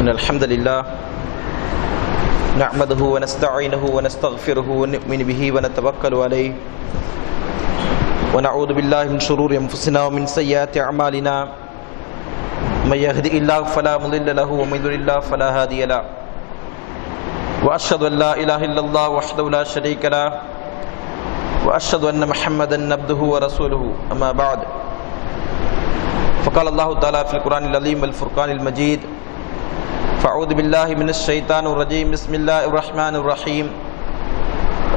إن الحمد لله نحمده ونستعينه ونستغفره ونؤمن به ونتوكل عليه ونعوذ بالله من شرور أنفسنا ومن سيئات أعمالنا من يهده الله فلا مضل له ومن يضلل الله فلا هادي له وأشهد أن لا إله إلا الله وحده لا شريك له وأشهد أن محمدا عبده ورسوله أما بعد فقال الله تعالى في القرآن العظيم والفرقان المجيد فأعوذ بالله من الشيطان الرجيم بسم الله الرحمن الرحيم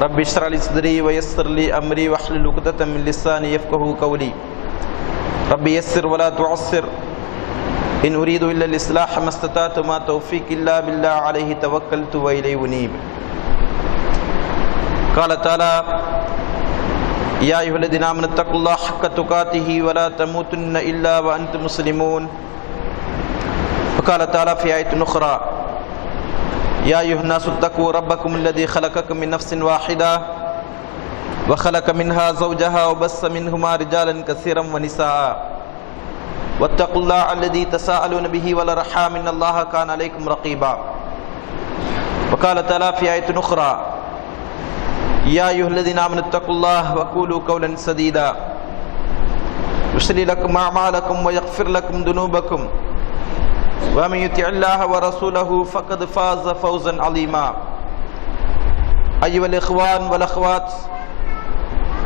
رب اشرح لي صدري ويسر لي أمري واحلل عقدة من لساني يفقهوا قولي رب يسر ولا تعسر إن أريد إلا الإصلاح ما استطعت ما توفيق إلا بالله عليه توكلت وإليه أنيب قال تعالى يا أيها الذين آمنوا اتقوا الله حق تقاته ولا تموتن إلا وأنتم مسلمون وقال تعالى في آية أخرى يا أيها الناس اتقوا ربكم الذي خلقكم من نفس واحدة وخلق منها زوجها وبث منهما رجالا كثيرا ونساء واتقوا الله الذي تساءلون به والأرحام إن الله كان عليكم رقيبا وقال تعالى في آية أخرى يا أيها الذين آمنوا اتقوا الله وقولوا قولا سديدا يصلح لكم أعمالكم ويغفر لكم ذنوبكم ومن يطع الله ورسوله فقد فاز فوزا عظيما أيها الإخوان والأخوات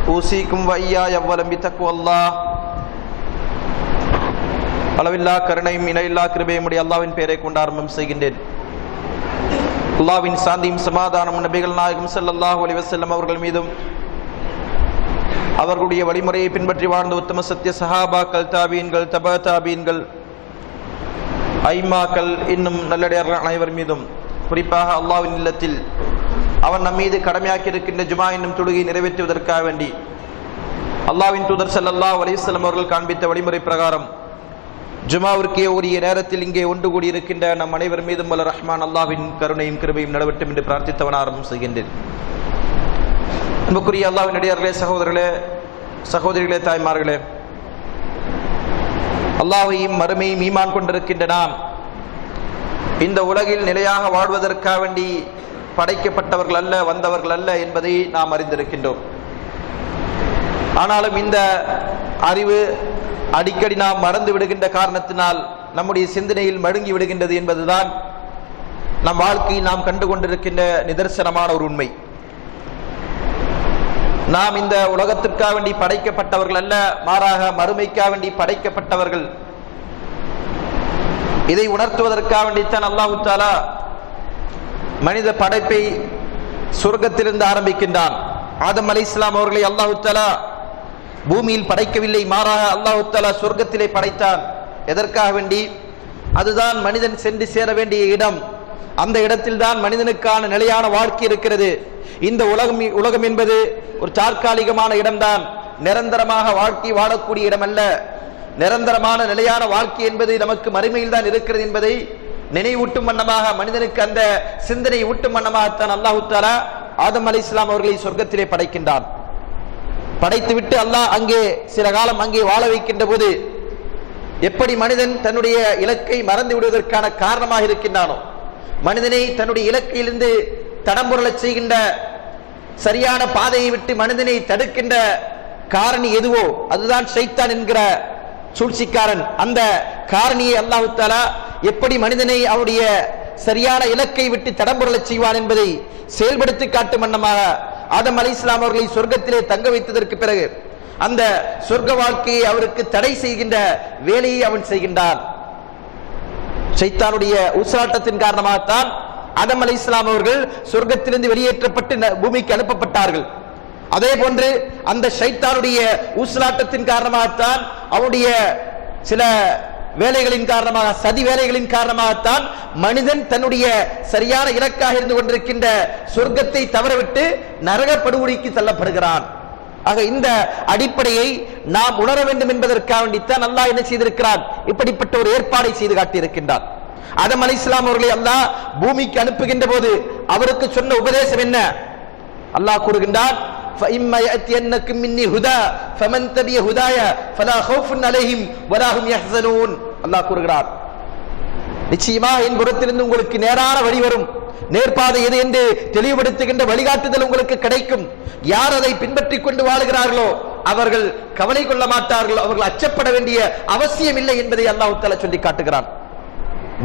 أوصيكم وإياي أولا بتقوى الله அளவில்லா கருணையும் இணையில்லா கிருபையும் உடைய அல்லாஹ்வின் பெயரை கொண்டு ஆரம்பம் செய்கின்றேன். அல்லாஹ்வின் சாந்தியும் சமாதானம் நபிகள் நாயகம் ஸல்லல்லாஹு அலைஹி வஸல்லம் அவர்கள் மீதும் அவர்களுடைய வழிமுறையை பின்பற்றி வாழ்ந்த உத்தம சத்திய சஹாபாக்கள், தாபீன்கள், தபா தாபீன்கள், ஐமாக்கள், இன்னும் நல்லடியார்கள் அனைவர் மீதும், குறிப்பாக அல்லாஹ்வின் இல்லத்தில் அவன் நம் மீது கடமையாக்கி இருக்கின்ற ஜுமா என்னும் தொழுகை நிறைவேற்றுவதற்காக வேண்டி அல்லாஹ்வின் தூதர் ஸல்லல்லாஹு அலைஹி வஸல்லம் அவர்கள் காண்பித்த வழிமுறை பிரகாரம் ஜுமாவிற்கே உரிய நேரத்தில் இங்கே ஒன்று கூடியிருக்கின்ற நம் அனைவர் மீதும் வல்ல ரஹ்மான் அல்லாஹ்வின் கருணையும் கிருபையும் நடவட்டும் என்று பிரார்த்தித்தவன் ஆரம்பம் செய்கின்றேன். அன்புக்குரிய அல்லாஹ்வின் அடியார்களே, சகோதரர்களே, சகோதரிகளே, தாய்மார்களே, அல்லாஹ்வையும் மறுமையும் ஈமான் கொண்டிருக்கின்ற நாம் இந்த உலகில் நிலையாக வாழ்வதற்காக வேண்டி படைக்கப்பட்டவர்கள் அல்ல, வந்தவர்கள் அல்ல என்பதை நாம் அறிந்திருக்கின்றோம். ஆனாலும் இந்த அறிவு அடிக்கடி நாம் மறந்து விடுகின்ற காரணத்தினால் நம்முடைய சிந்தனையில் மழுங்கி விடுகின்றது என்பதுதான் நம் வாழ்க்கையில் நாம் கண்டு கொண்டிருக்கின்ற நிதர்சனமான ஒரு உண்மை. நாம் இந்த உலகத்திற்காக வேண்டி படைக்கப்பட்டவர்கள் அல்ல, மாறாக மறுமைக்காக வேண்டி படைக்கப்பட்டவர்கள். இதை உணர்த்துவதற்காக வேண்டித்தான் அல்லாஹ் தஆலா மனித படைப்பை சொர்க்கத்திலிருந்து ஆரம்பிக்கின்றான். ஆதம் அலைஹிஸ்ஸலாம் அவர்களை அல்லாஹ் தஆலா பூமியில் படைக்கவில்லை, மாறாக அல்லாஹ் தஆலா சொர்க்கத்திலே படைத்தான். எதற்காக வேண்டி? அதுதான் மனிதன் சென்று சேர வேண்டிய இடம். அந்த இடத்தில் தான் மனிதனுக்கான நிலையான வாழ்க்கை இருக்கிறது. இந்த உலகம் என்பது ஒரு தற்காலிகமான இடம்தான், நிரந்தரமாக வாழ்க்கை வாழக்கூடிய இடம் அல்ல. நிரந்தரமான நிலையான வாழ்க்கை என்பது நமக்கு மறுமையில் தான் இருக்கிறது என்பதை நினைவூட்டும் வண்ணமாக, மனிதனுக்கு அந்த சிந்தனை ஊட்டும் வண்ணமாகத்தான் அல்லாஹ் தஆலா ஆதம் அலைஹிஸ்ஸலாம் அவர்களை சொர்க்கத்திலே படைக்கின்றான். படைத்துவிட்டு அல்லாஹ் அங்கே சில காலம் அங்கே வாழ வைக்கின்ற போது எப்படி மனிதன் தன்னுடைய இலக்கை மறந்து விடுவதற்கான காரணமாக இருக்கின்றானோ, மனிதனை தன்னுடைய இலக்கையிலிருந்து தடம்புரளச் செய்கின்ற, சரியான பாதையை விட்டு மனிதனை தடுக்கின்ற காரணி எதுவோ அதுதான் ஷைத்தான் என்கிற சூழ்ச்சிக்காரன். அந்த காரணியை அல்லாஹ் தஆலா எப்படி மனிதனை அவருடைய சரியான இலக்கை விட்டு தடம்புரளச் செய்வான் என்பதை செயல்படுத்தி காட்டும் வண்ணமாக ஆதம் அலைஹிஸ்ஸலாம் அவர்களை சொர்க்கத்திலே தங்க வைத்ததற்கு பிறகு அந்த சொர்க்க வாழ்க்கையை அவருக்கு தடை செய்கின்ற வேலையை அவன் செய்கின்றான். ஷைத்தானுடைய ஊசலாட்டத்தின் காரணமாகத்தான் ஆதம் அலைஹிஸ்ஸலாம் அவர்கள் சொர்க்கத்திலிருந்து வெளியேற்றப்பட்டு பூமிக்கு அனுப்பப்பட்டார்கள். அதே போன்று அந்த ஷைத்தானுடைய ஊசலாட்டத்தின் காரணமாகத்தான் அவருடைய சில வேலைகளின் காரணமாக, சதி வேலைகளின் காரணமாகத்தான் மனிதன் தன்னுடைய சரியான இலக்காக இருந்து கொண்டிருக்கின்ற சொர்க்கத்தை தவறவிட்டு நரக படுகொலிக்கு தள்ளப்படுகிறான். ஆக இந்த அடிப்படையை நாம் உணர வேண்டும் என்பதற்காக வேண்டித்தான் அல்லாஹ் என்ன செய்திருக்கிறான், இப்படிப்பட்ட ஒரு ஏற்பாடை செய்து காட்டியிருக்கின்றான். ஆதம் அலைஹிஸ்ஸலாம் அவர்களை அல்லாஹ் பூமிக்கு அனுப்புகின்ற போது அவருக்கு சொன்ன உபதேசம் என்ன? அல்லாஹ் கூறுகின்றான், فإما يأتينكم مني هدى فمن تبع هدايا فلا خوف عليهم ولا هم يحزنون. அல்லாஹ் கூறுகிறார், நிச்சயமாக என் புறத்திலிருந்து உங்களுக்கு நேரான வழி வரும், நேர்பாதை எது என்று தெளிவுபடுத்துகின்ற வழிகாட்டுதல் உங்களுக்கு கிடைக்கும். யார் அதை பின்பற்றிக் கொண்டு வாழுகிறார்களோ அவர்கள் கவலை கொள்ள மாட்டார்கள், அவர்கள் அச்சப்பட வேண்டிய அவசியம் இல்லை என்பதை அல்லாஹ் தஆலா சொல்லி காட்டுகிறான்.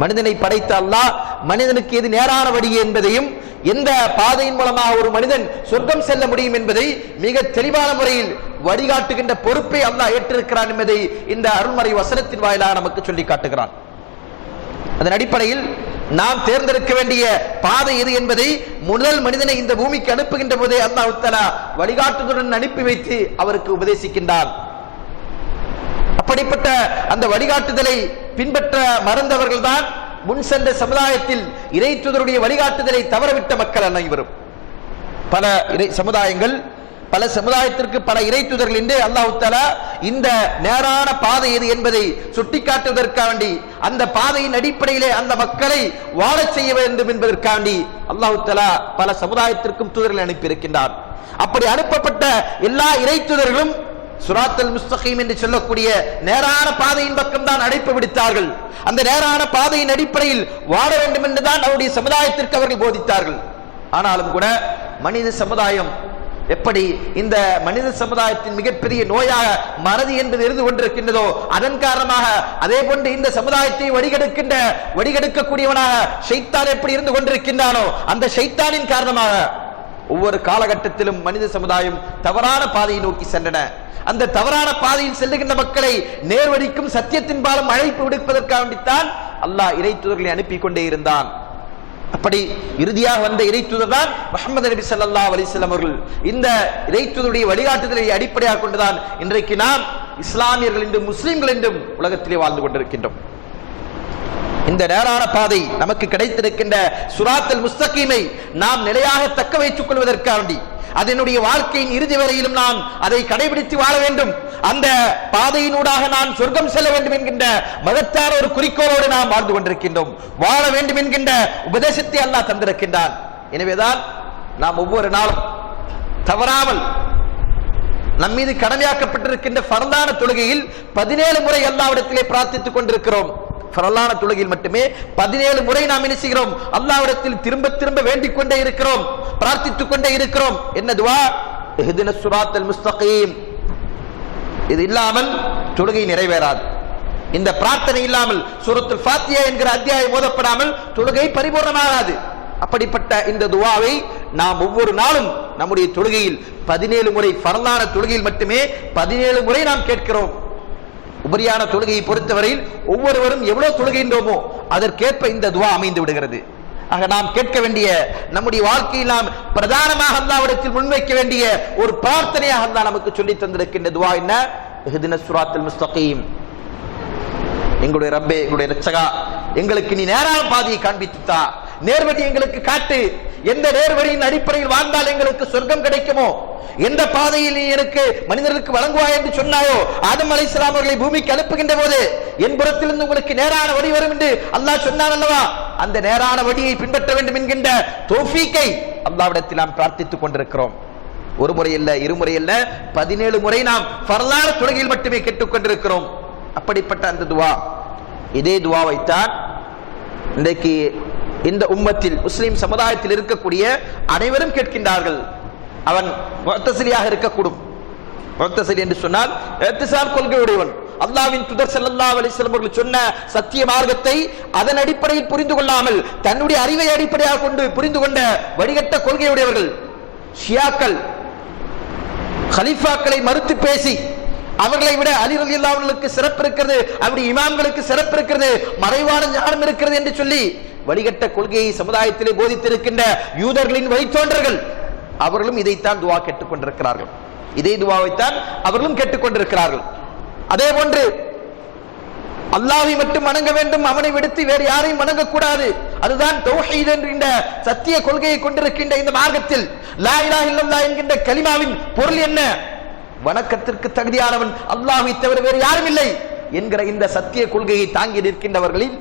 மனிதனை படைத்த அல்லாஹ் மனிதனுக்கு எது நேரான வழி என்பதையும் எந்த பாதையின் மூலமாக ஒரு மனிதன் சொர்க்கம் செல்ல முடியும் என்பதை மிக தெளிவான முறையில் வழிகாட்டுகின்ற பொறுப்பை அல்லாஹ் ஏற்றிருக்கிறான் என்பதை இந்த அருள்மறை வசனத்தின் வாயிலாக நமக்கு சொல்லி காட்டுகிறான். அதன் அடிப்படையில் நாம் தேர்ந்தெடுக்க வேண்டிய பாதை எது என்பதை முதல் மனிதனை இந்த பூமிக்கு அனுப்புகின்ற போதே அல்லாஹ் தஆலா வழிகாட்டுதலுடன் அனுப்பி வைத்து அவருக்கு உபதேசிக்கின்றான். அப்படிப்பட்ட அந்த வழிகாட்டுதலை பின்பற்ற மறந்தவர்கள் தான் முன் சென்ற சமுதாயத்தில் இறை தூதருடைய வழிகாட்டுதலை தவறவிட்ட மக்கள் அனைவரும். பல சமுதாயங்கள், பல சமுதாயத்திற்கு பல இறை தூதர்கள் என்று அல்லாஹ் தஆலா இந்த நேரான பாதை எது என்பதை சுட்டிக்காட்டுவதற்காண்டி அந்த பாதையின் அடிப்படையிலே அந்த மக்களை வாழச் செய்ய வேண்டும் என்பதற்காண்டி அல்லாஹ் தஆலா பல சமுதாயத்திற்கும் தூதர்களை அனுப்பியிருக்கின்றார். அப்படி அனுப்பப்பட்ட எல்லா இறை தூதர்களும் சுராத்தல் முஸ்தகீம் என்று சொல்லக்கூடிய நேரான பாதையின் பக்கம் தான் அழைப்பு விடுத்தார்கள். அந்த நேரான பாதையின் அடிப்படையில் வாழ வேண்டும் என்றுதான் அவருடைய சமுதாயத்திற்கு அவர்கள் போதித்தார்கள். ஆனாலும் கூட மனித சமுதாயம் எப்படி இந்த மனித சமுதாயத்தின் மிகப்பெரிய நோயாக மறதி என்பது இருந்து கொண்டிருக்கின்றதோ அதன் காரணமாக அதே போன்று இந்த சமுதாயத்தை வடிகெடுக்கக்கூடியவனாக ஷைத்தான் எப்படி இருந்து கொண்டிருக்கின்றானோ அந்த ஷைத்தானின் காரணமாக ஒவ்வொரு காலகட்டத்திலும் மனித சமுதாயம் தவறான பாதையை நோக்கி சென்றன. அந்த தவறான பாதையில் செல்லுகின்ற மக்களை நேர்வழிக்கும் சத்தியத்தின் பாலம் அழைப்பு விடுப்பதற்காகத்தான் அல்லாஹ் இறை தூதர்களை அனுப்பி கொண்டே இருந்தான். அப்படி இறுதியாக வந்த இறை தூதர் தான் முஹம்மது நபி ஸல்லல்லாஹு அலைஹி வஸல்லம் அவர்கள். இந்த இறை தூதருடைய வழிகாட்டுதலை அடிப்படையாக கொண்டுதான் இன்றைக்கு நாம் இஸ்லாமியர்கள் என்றும் முஸ்லிம்கள் என்றும் உலகத்திலே வாழ்ந்து கொண்டிருக்கின்றோம். இந்த நேரான பாதை நமக்கு கிடைத்திருக்கின்ற சுராத்தல் முஸ்தகீமை நாம் நிலையாக தக்க வைத்துக் கொள்வதற்காண்டி அதனுடைய வாழ்க்கையின் இறுதி வரையிலும் நாம் அதை கடைபிடித்து வாழ வேண்டும். அந்த பாதையினூடாக நான் சொர்க்கம் செல்ல வேண்டும் என்கின்ற மகத்தான ஒரு குறிக்கோளோடு நாம் வாழ்ந்து கொண்டிருக்கின்றோம். வாழ வேண்டும் என்கின்ற உபதேசத்தை அல்லாஹ் தந்திருக்கின்றான். எனவேதான் நாம் ஒவ்வொரு நாளும் தவறாமல் நம் மீது கடமையாக்கப்பட்டிருக்கின்ற ஃபர்லான தொழுகையில் 17 முறை அல்லாஹ்விடத்திலே பிரார்த்தித்துக் கொண்டிருக்கிறோம். ஃபர்லான தொழுகையில் மட்டுமே 17 முறை நாம் என்ன செய்கிறோம்? அல்லாஹ்விடத்தில் திரும்ப திரும்ப வேண்டிக் கொண்டே இருக்கிறோம், பிரார்த்தித்துக் கொண்டே இருக்கிறோம். என்ன துஆ? இஹ்தினஸ் ஸிராத்தல் முஸ்தகீம். இது இல்லாமல் தொழுகை நிறைவேறாது. இந்த பிரார்த்தனை இல்லாமல் சூரத்துல் ஃபாத்திஹா என்கிற அத்தியாயம் ஓதப்படாமல் தொழுகை பரிபூர்ணமாகாது. அப்படிப்பட்ட இந்த துஆவை நாம் ஒவ்வொரு நாளும் நம்முடைய தொழுகையில் 17 முறை, ஃபர்லான தொழுகையில் மட்டுமே 17 முறை நாம் கேட்கிறோம். உபரியான தொழுகையை பொறுத்தவரையில் ஒவ்வொருவரும் எவ்வளவு தொழுகின்றோமோ அதற்கேற்ப இந்த துஆ அமைந்து விடுகிறது. ஆக நாம் கேட்க வேண்டிய, நம்முடைய வாழ்க்கையில் நாம் பிரதானமாக அல்லாஹ்விடத்தில் முன்வைக்க வேண்டிய ஒரு பிரார்த்தனையாக அல்லாஹ் நமக்கு சொல்லி தந்திருக்கின்ற துஆ என்ன? இஹ்தினஸ் ஸிராத்தல் முஸ்தகீம். எங்களுடைய ரப்பே, எங்களுடைய இரட்சகா, எங்களுக்கு நீ நேரான பாதையை காண்பித்துத்தா, நேர்வழி எங்களுக்கு காட்டு. எந்த நேர்வழியின் அடிப்படையில் வாழ்ந்தால் எங்களுக்கு சொர்க்கம் கிடைக்குமோ, எந்த பாதையில் நீ எனக்கு மனிதர்களுக்கு வழங்குவாய் என்று சொன்னாயோ, ஆதம் அலைஹிஸ்ஸலாம் அவர்களை பூமிக்கு அனுப்புகின்ற போது என் புறத்திலிருந்து உங்களுக்கு நேரான வழி வரும் என்று அல்லாஹ் சொன்னான் அல்லவா? அந்த நேரான வழியை பின்பற்ற வேண்டும் என்கின்ற தௌஃபீக்கை அல்லாஹ்விடத்தில் நாம் பிரார்த்தித்துக் கொண்டிருக்கிறோம். ஒரு முறை அல்ல, இருமுறை அல்ல, 17 முறை நாம் ஃபர்லான தொழுகையில் மட்டுமே கேட்டுக்கொண்டிருக்கிறோம். அப்படிப்பட்ட அந்த துஆ, இதே துஆவைத்தான் இன்றைக்கு இந்த உம்மத்தில் முஸ்லிம் சமுதாயத்தில் இருக்கக்கூடிய அனைவரும் கேட்கின்றார்கள். அவன் முஅத்தஸிலியாக இருக்கக்கூடும். முஅத்தஸிலி என்று சொன்னால் இஹ்திஸாம் கொள்கையுடையவன். அல்லாஹ்வின் தூதர் ஸல்லல்லாஹு அலைஹி வஸல்லம் அவர்கள் சொன்ன சத்திய மார்க்கத்தை அதன் அடிப்படையில் புரிந்து கொள்ளாமல் தன்னுடைய அறிவை அடிப்படையாக கொண்டு புரிந்து கொண்ட வடிகட்ட கொள்கையுடையவர்கள். ஷியாக்கள் கலீஃபாக்களை மறுத்து பேசி அவர்களை விட அலி ரலியல்லாஹு அன்ஹுவுக்கு சிறப்பு இருக்கிறது, அவருடைய இமாம்களுக்கு சிறப்பு இருக்கிறது, மறைவான ஞானம் இருக்கிறது என்று சொல்லி வடிகட்ட கொள்கையை சமுதாயத்திலே போதித்திருக்கின்ற யூதர்களின் வழித்தோன்றர்கள் அவர்களும் இதைத்தான் துஆ கேட்டுக் கொண்டிருக்கிறார்கள். இதே துஆவைத்தான் அவர்களும் கேட்டுக்கொண்டிருக்கிறார்கள். அதே போன்று அல்லாஹ்வை மட்டும் வணங்க வேண்டும், அவனை விடுத்து வேறு யாரையும் வணங்கக்கூடாது. அதுதான் தௌஹீத் என்கின்ற சத்திய கொள்கையை கொண்டிருக்கின்ற இந்த மார்க்கத்தில் லா இலாஹ இல்லல்லாஹ் என்கின்ற கலிமாவின் பொருள் என்ன? வணக்கத்திற்கு தகுதியானவன் அல்லாஹ்வை தவிர வேறு யாரும் இல்லை என்கிற இந்த சத்திய கொள்கையை தாங்கி நிற்கின்றவர்களில்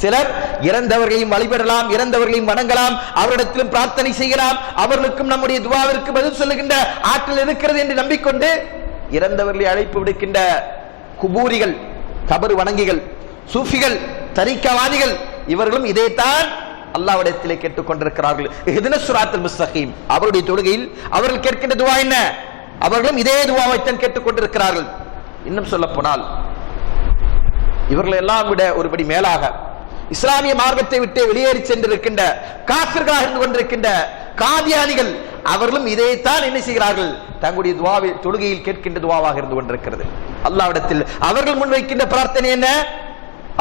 சிலர் இறந்தவர்களையும் வழிபடலாம், இறந்தவர்களையும் வணங்கலாம், அவரிடத்திலும் பிரார்த்தனை செய்யலாம், அவர்களுக்கும் நம்முடைய துஆவிற்கு பதில் சொல்லுகின்ற ஆற்றல் இருக்கிறது என்று நம்பிக்கொண்டு இறந்தவர்களை அழைப்பு விடுக்கின்ற குபூரிகள், கபர் வணங்கிகள், சூஃபிகள், தரிக்கவாதிகள் இவர்களும் இதைத்தான் அல்லாஹ்விடத்திலே கேட்டுக் கொண்டிருக்கிறார்கள். இஹ்தினஸ் ஸிராத்தல் முஸ்தகீம். அவருடைய தொழுகையில் அவர்கள் கேட்கின்ற துஆ என்ன? அவர்களும் இதே துஆவைத்தான் கேட்டுக் கொண்டிருக்கிறார்கள். இன்னும் சொல்ல போனால் இவர்கள் எல்லாம் விட ஒருபடி மேலாக இஸ்லாமிய மார்க்கத்தை விட்டு வெளியேறி சென்றிருக்கின்ற காஃபிர்களாக இருந்து கொண்டிருக்கின்ற காதியானிகள் அவர்களும் இதைத்தான் என்ன செய்கிறார்கள்? தங்களுடைய துஆவை தொழுகையில் கேட்கின்ற துஆவாக இருந்து கொண்டிருக்கிறது. அல்லாஹ்விடத்தில் அவர்கள் முன்வைக்கின்ற பிரார்த்தனை என்ன?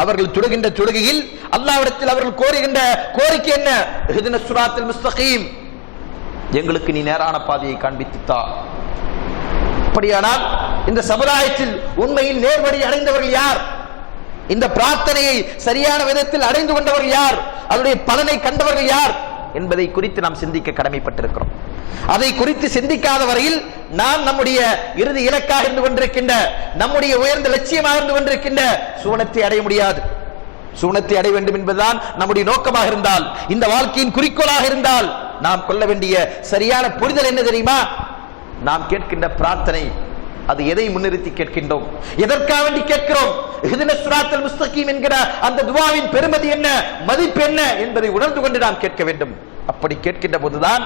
அவர்கள் தொழுகின்ற தொழுகையில் அல்லாஹ்விடத்தில் அவர்கள் கோருகின்ற கோரிக்கை என்ன? இஹ்தினஸ் ஸிராத்தல் முஸ்தகீம், எங்களுக்கு நீ நேரான பாதையை காண்பித்து தா. அப்படியானால் இந்த சமுதாயத்தில் உண்மையில் நேர்வழி அடைந்தவர்கள் யார்? இந்த பிரார்த்தனையை சரியான விதத்தில் அடைந்து கொண்டவர்கள் யார்? அதனுடைய பலனை கண்டவர்கள் யார் என்பதை குறித்து நாம் சிந்திக்க கடமைப்பட்டிருக்கிறோம். அதை குறித்து சிந்திக்காத வரையில் நாம் நம்முடைய இறுதி இலக்காக இருந்து கொண்டிருக்கின்ற, நம்முடைய உயர்ந்த லட்சியமாக இருந்து கொண்டிருக்கின்ற சுவனத்தை அடைய முடியாது. சுவனத்தை அடைய வேண்டும் என்பதுதான் நம்முடைய நோக்கமாக இருந்தால், இந்த வாழ்க்கையின் குறிக்கோளாக இருந்தால், நாம் கொள்ள வேண்டிய சரியான புரிதல் என்ன தெரியுமா? நாம் கேட்கின்ற பிரார்த்தனை அது எதை முன்னிறுத்தி கேட்கின்றோம், எதற்காக வேண்டி கேட்கிறோம்? இஹ்தினஸ் ஸிராத்தல் முஸ்தகீம் என்கிற அந்த துஆவின் பெருமதி என்ன, மதிப்பு என்ன என்பதை உணர்ந்து கொண்டு நாம் கேட்க வேண்டும். அப்படி கேட்கின்ற போதுதான்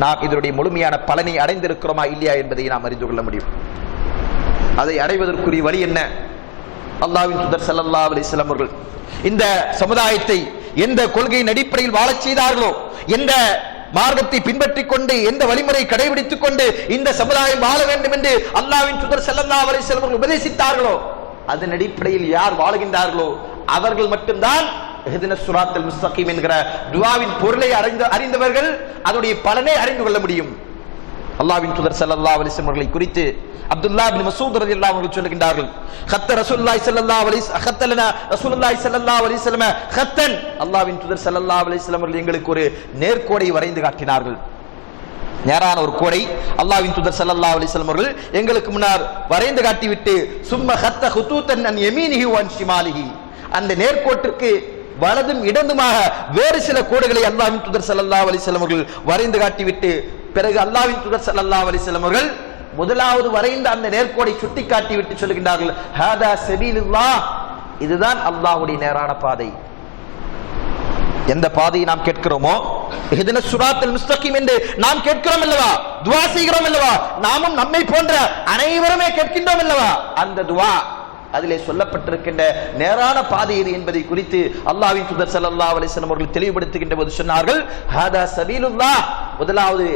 நாம் இதனுடைய முழுமையான பலனை அடைந்திருக்கிறோமா இல்லையா என்பதை நாம் அறிந்து கொள்ள முடியும். அதை அடைவதற்குரிய வழி என்ன? அல்லாஹ்வின் தூதர் ஸல்லல்லாஹு அலைஹி வஸல்லம் அவர்கள் இந்த சமுதாயத்தை எந்த கொள்கையின் அடிப்படையில் வாழச் செய்தார்களோ, எந்த மார்க்கத்தை பின்பற்றிக் கொண்டு, எந்த வழிமுறை கடைபிடித்துக் கொண்டு இந்த சமுதாயம் வாழ வேண்டும் என்று அல்லாஹ்வின் தூதர் ஸல்லல்லாஹு அலைஹி வஸல்லம் அவர்கள் உபதேசித்தார்களோ, அதன் அடிப்படையில் யார் வாழுகின்றார்களோ அவர்கள் மட்டும்தான் இஹ்தினஸ் ஸிராத்தல் முஸ்தகீம் என்கிற துஆவின் பொருளை அறிந்தவர்கள், அதனுடைய பலனை அறிந்து கொள்ள முடியும். அல்லாஹ்வின் தூதர் ஸல்லல்லாஹு அலைஹி வஸல்லம் அவர்களை குறித்து அப்துல்லாஹ் இப்னு மஸ்ஊத் ரலியல்லாஹு அன்ஹு சொல்லுகின்றார்கள், "கத்த ரசூலுல்லாஹி ஸல்லல்லாஹு அலைஹி கத்தலனா ரசூலுல்லாஹி ஸல்லல்லாஹு அலைஹி வஸல்லம் கத்தன்." அல்லாஹ்வின் தூதர் ஸல்லல்லாஹு அலைஹி வஸல்லம் அவர்கள் எங்களுக்கு ஒரு நேர்கோடை வரைந்து காட்டினார்கள். நேரான ஒரு கோடை அல்லாஹ்வின் தூதர் ஸல்லல்லாஹு அலைஹி வஸல்லம் அவர்கள் எங்களுக்கு முன்னால் வரைந்து காட்டிவிட்டு, "சும்ம கத்த ஹுதூதன் அன் யமீனிஹி வ அன் ஷிமாலிஹி." அந்த நேர்கோட்டிற்கு வலதும் இடதுமாக வேறு சில கோடுகளை அல்லாஹ்வின் தூதர் ஸல்லல்லாஹு அலைஹி வஸல்லம் அவர்கள் வரைந்து காட்டிவிட்டு, பிறகு அல்லாஹ்வின் தூதர் ஸல்லல்லாஹு அலைஹி வஸல்லம் அவர்கள் முதலாவது வரைந்த அந்த நேர்கோடை சுட்டி காட்டி விட்டு சொல்லுகின்றார்கள், ஹாதா சபீலுல்லாஹ், இதுதான் அல்லாஹ்வுடைய நேரான பாதை. எந்த பாதையை நாம் கேட்கிறோமோ, இஹ்தினஸ் ஸிராத்தல் முஸ்தகீம் என்று நாம் கேட்கிறோம் அல்லவா, துஆ செய்கிறோம் அல்லவா, நாமும் நம்மை போன்ற அனைவருமே கேட்கின்றோம் அல்லவா, அந்த துஆ அதிலே சொல்லப்பட்டிருக்கின்ற நேரான பாதை இது என்பதை குறித்து அல்லாஹ்வின் தூதர் ஸல்லல்லாஹு அலைஹி வஸல்லம் அவர்கள் தெளிவுபடுத்துகின்ற போது சொன்னார்கள், ஹாதா சபீலுல்லாஹ், முதலாவது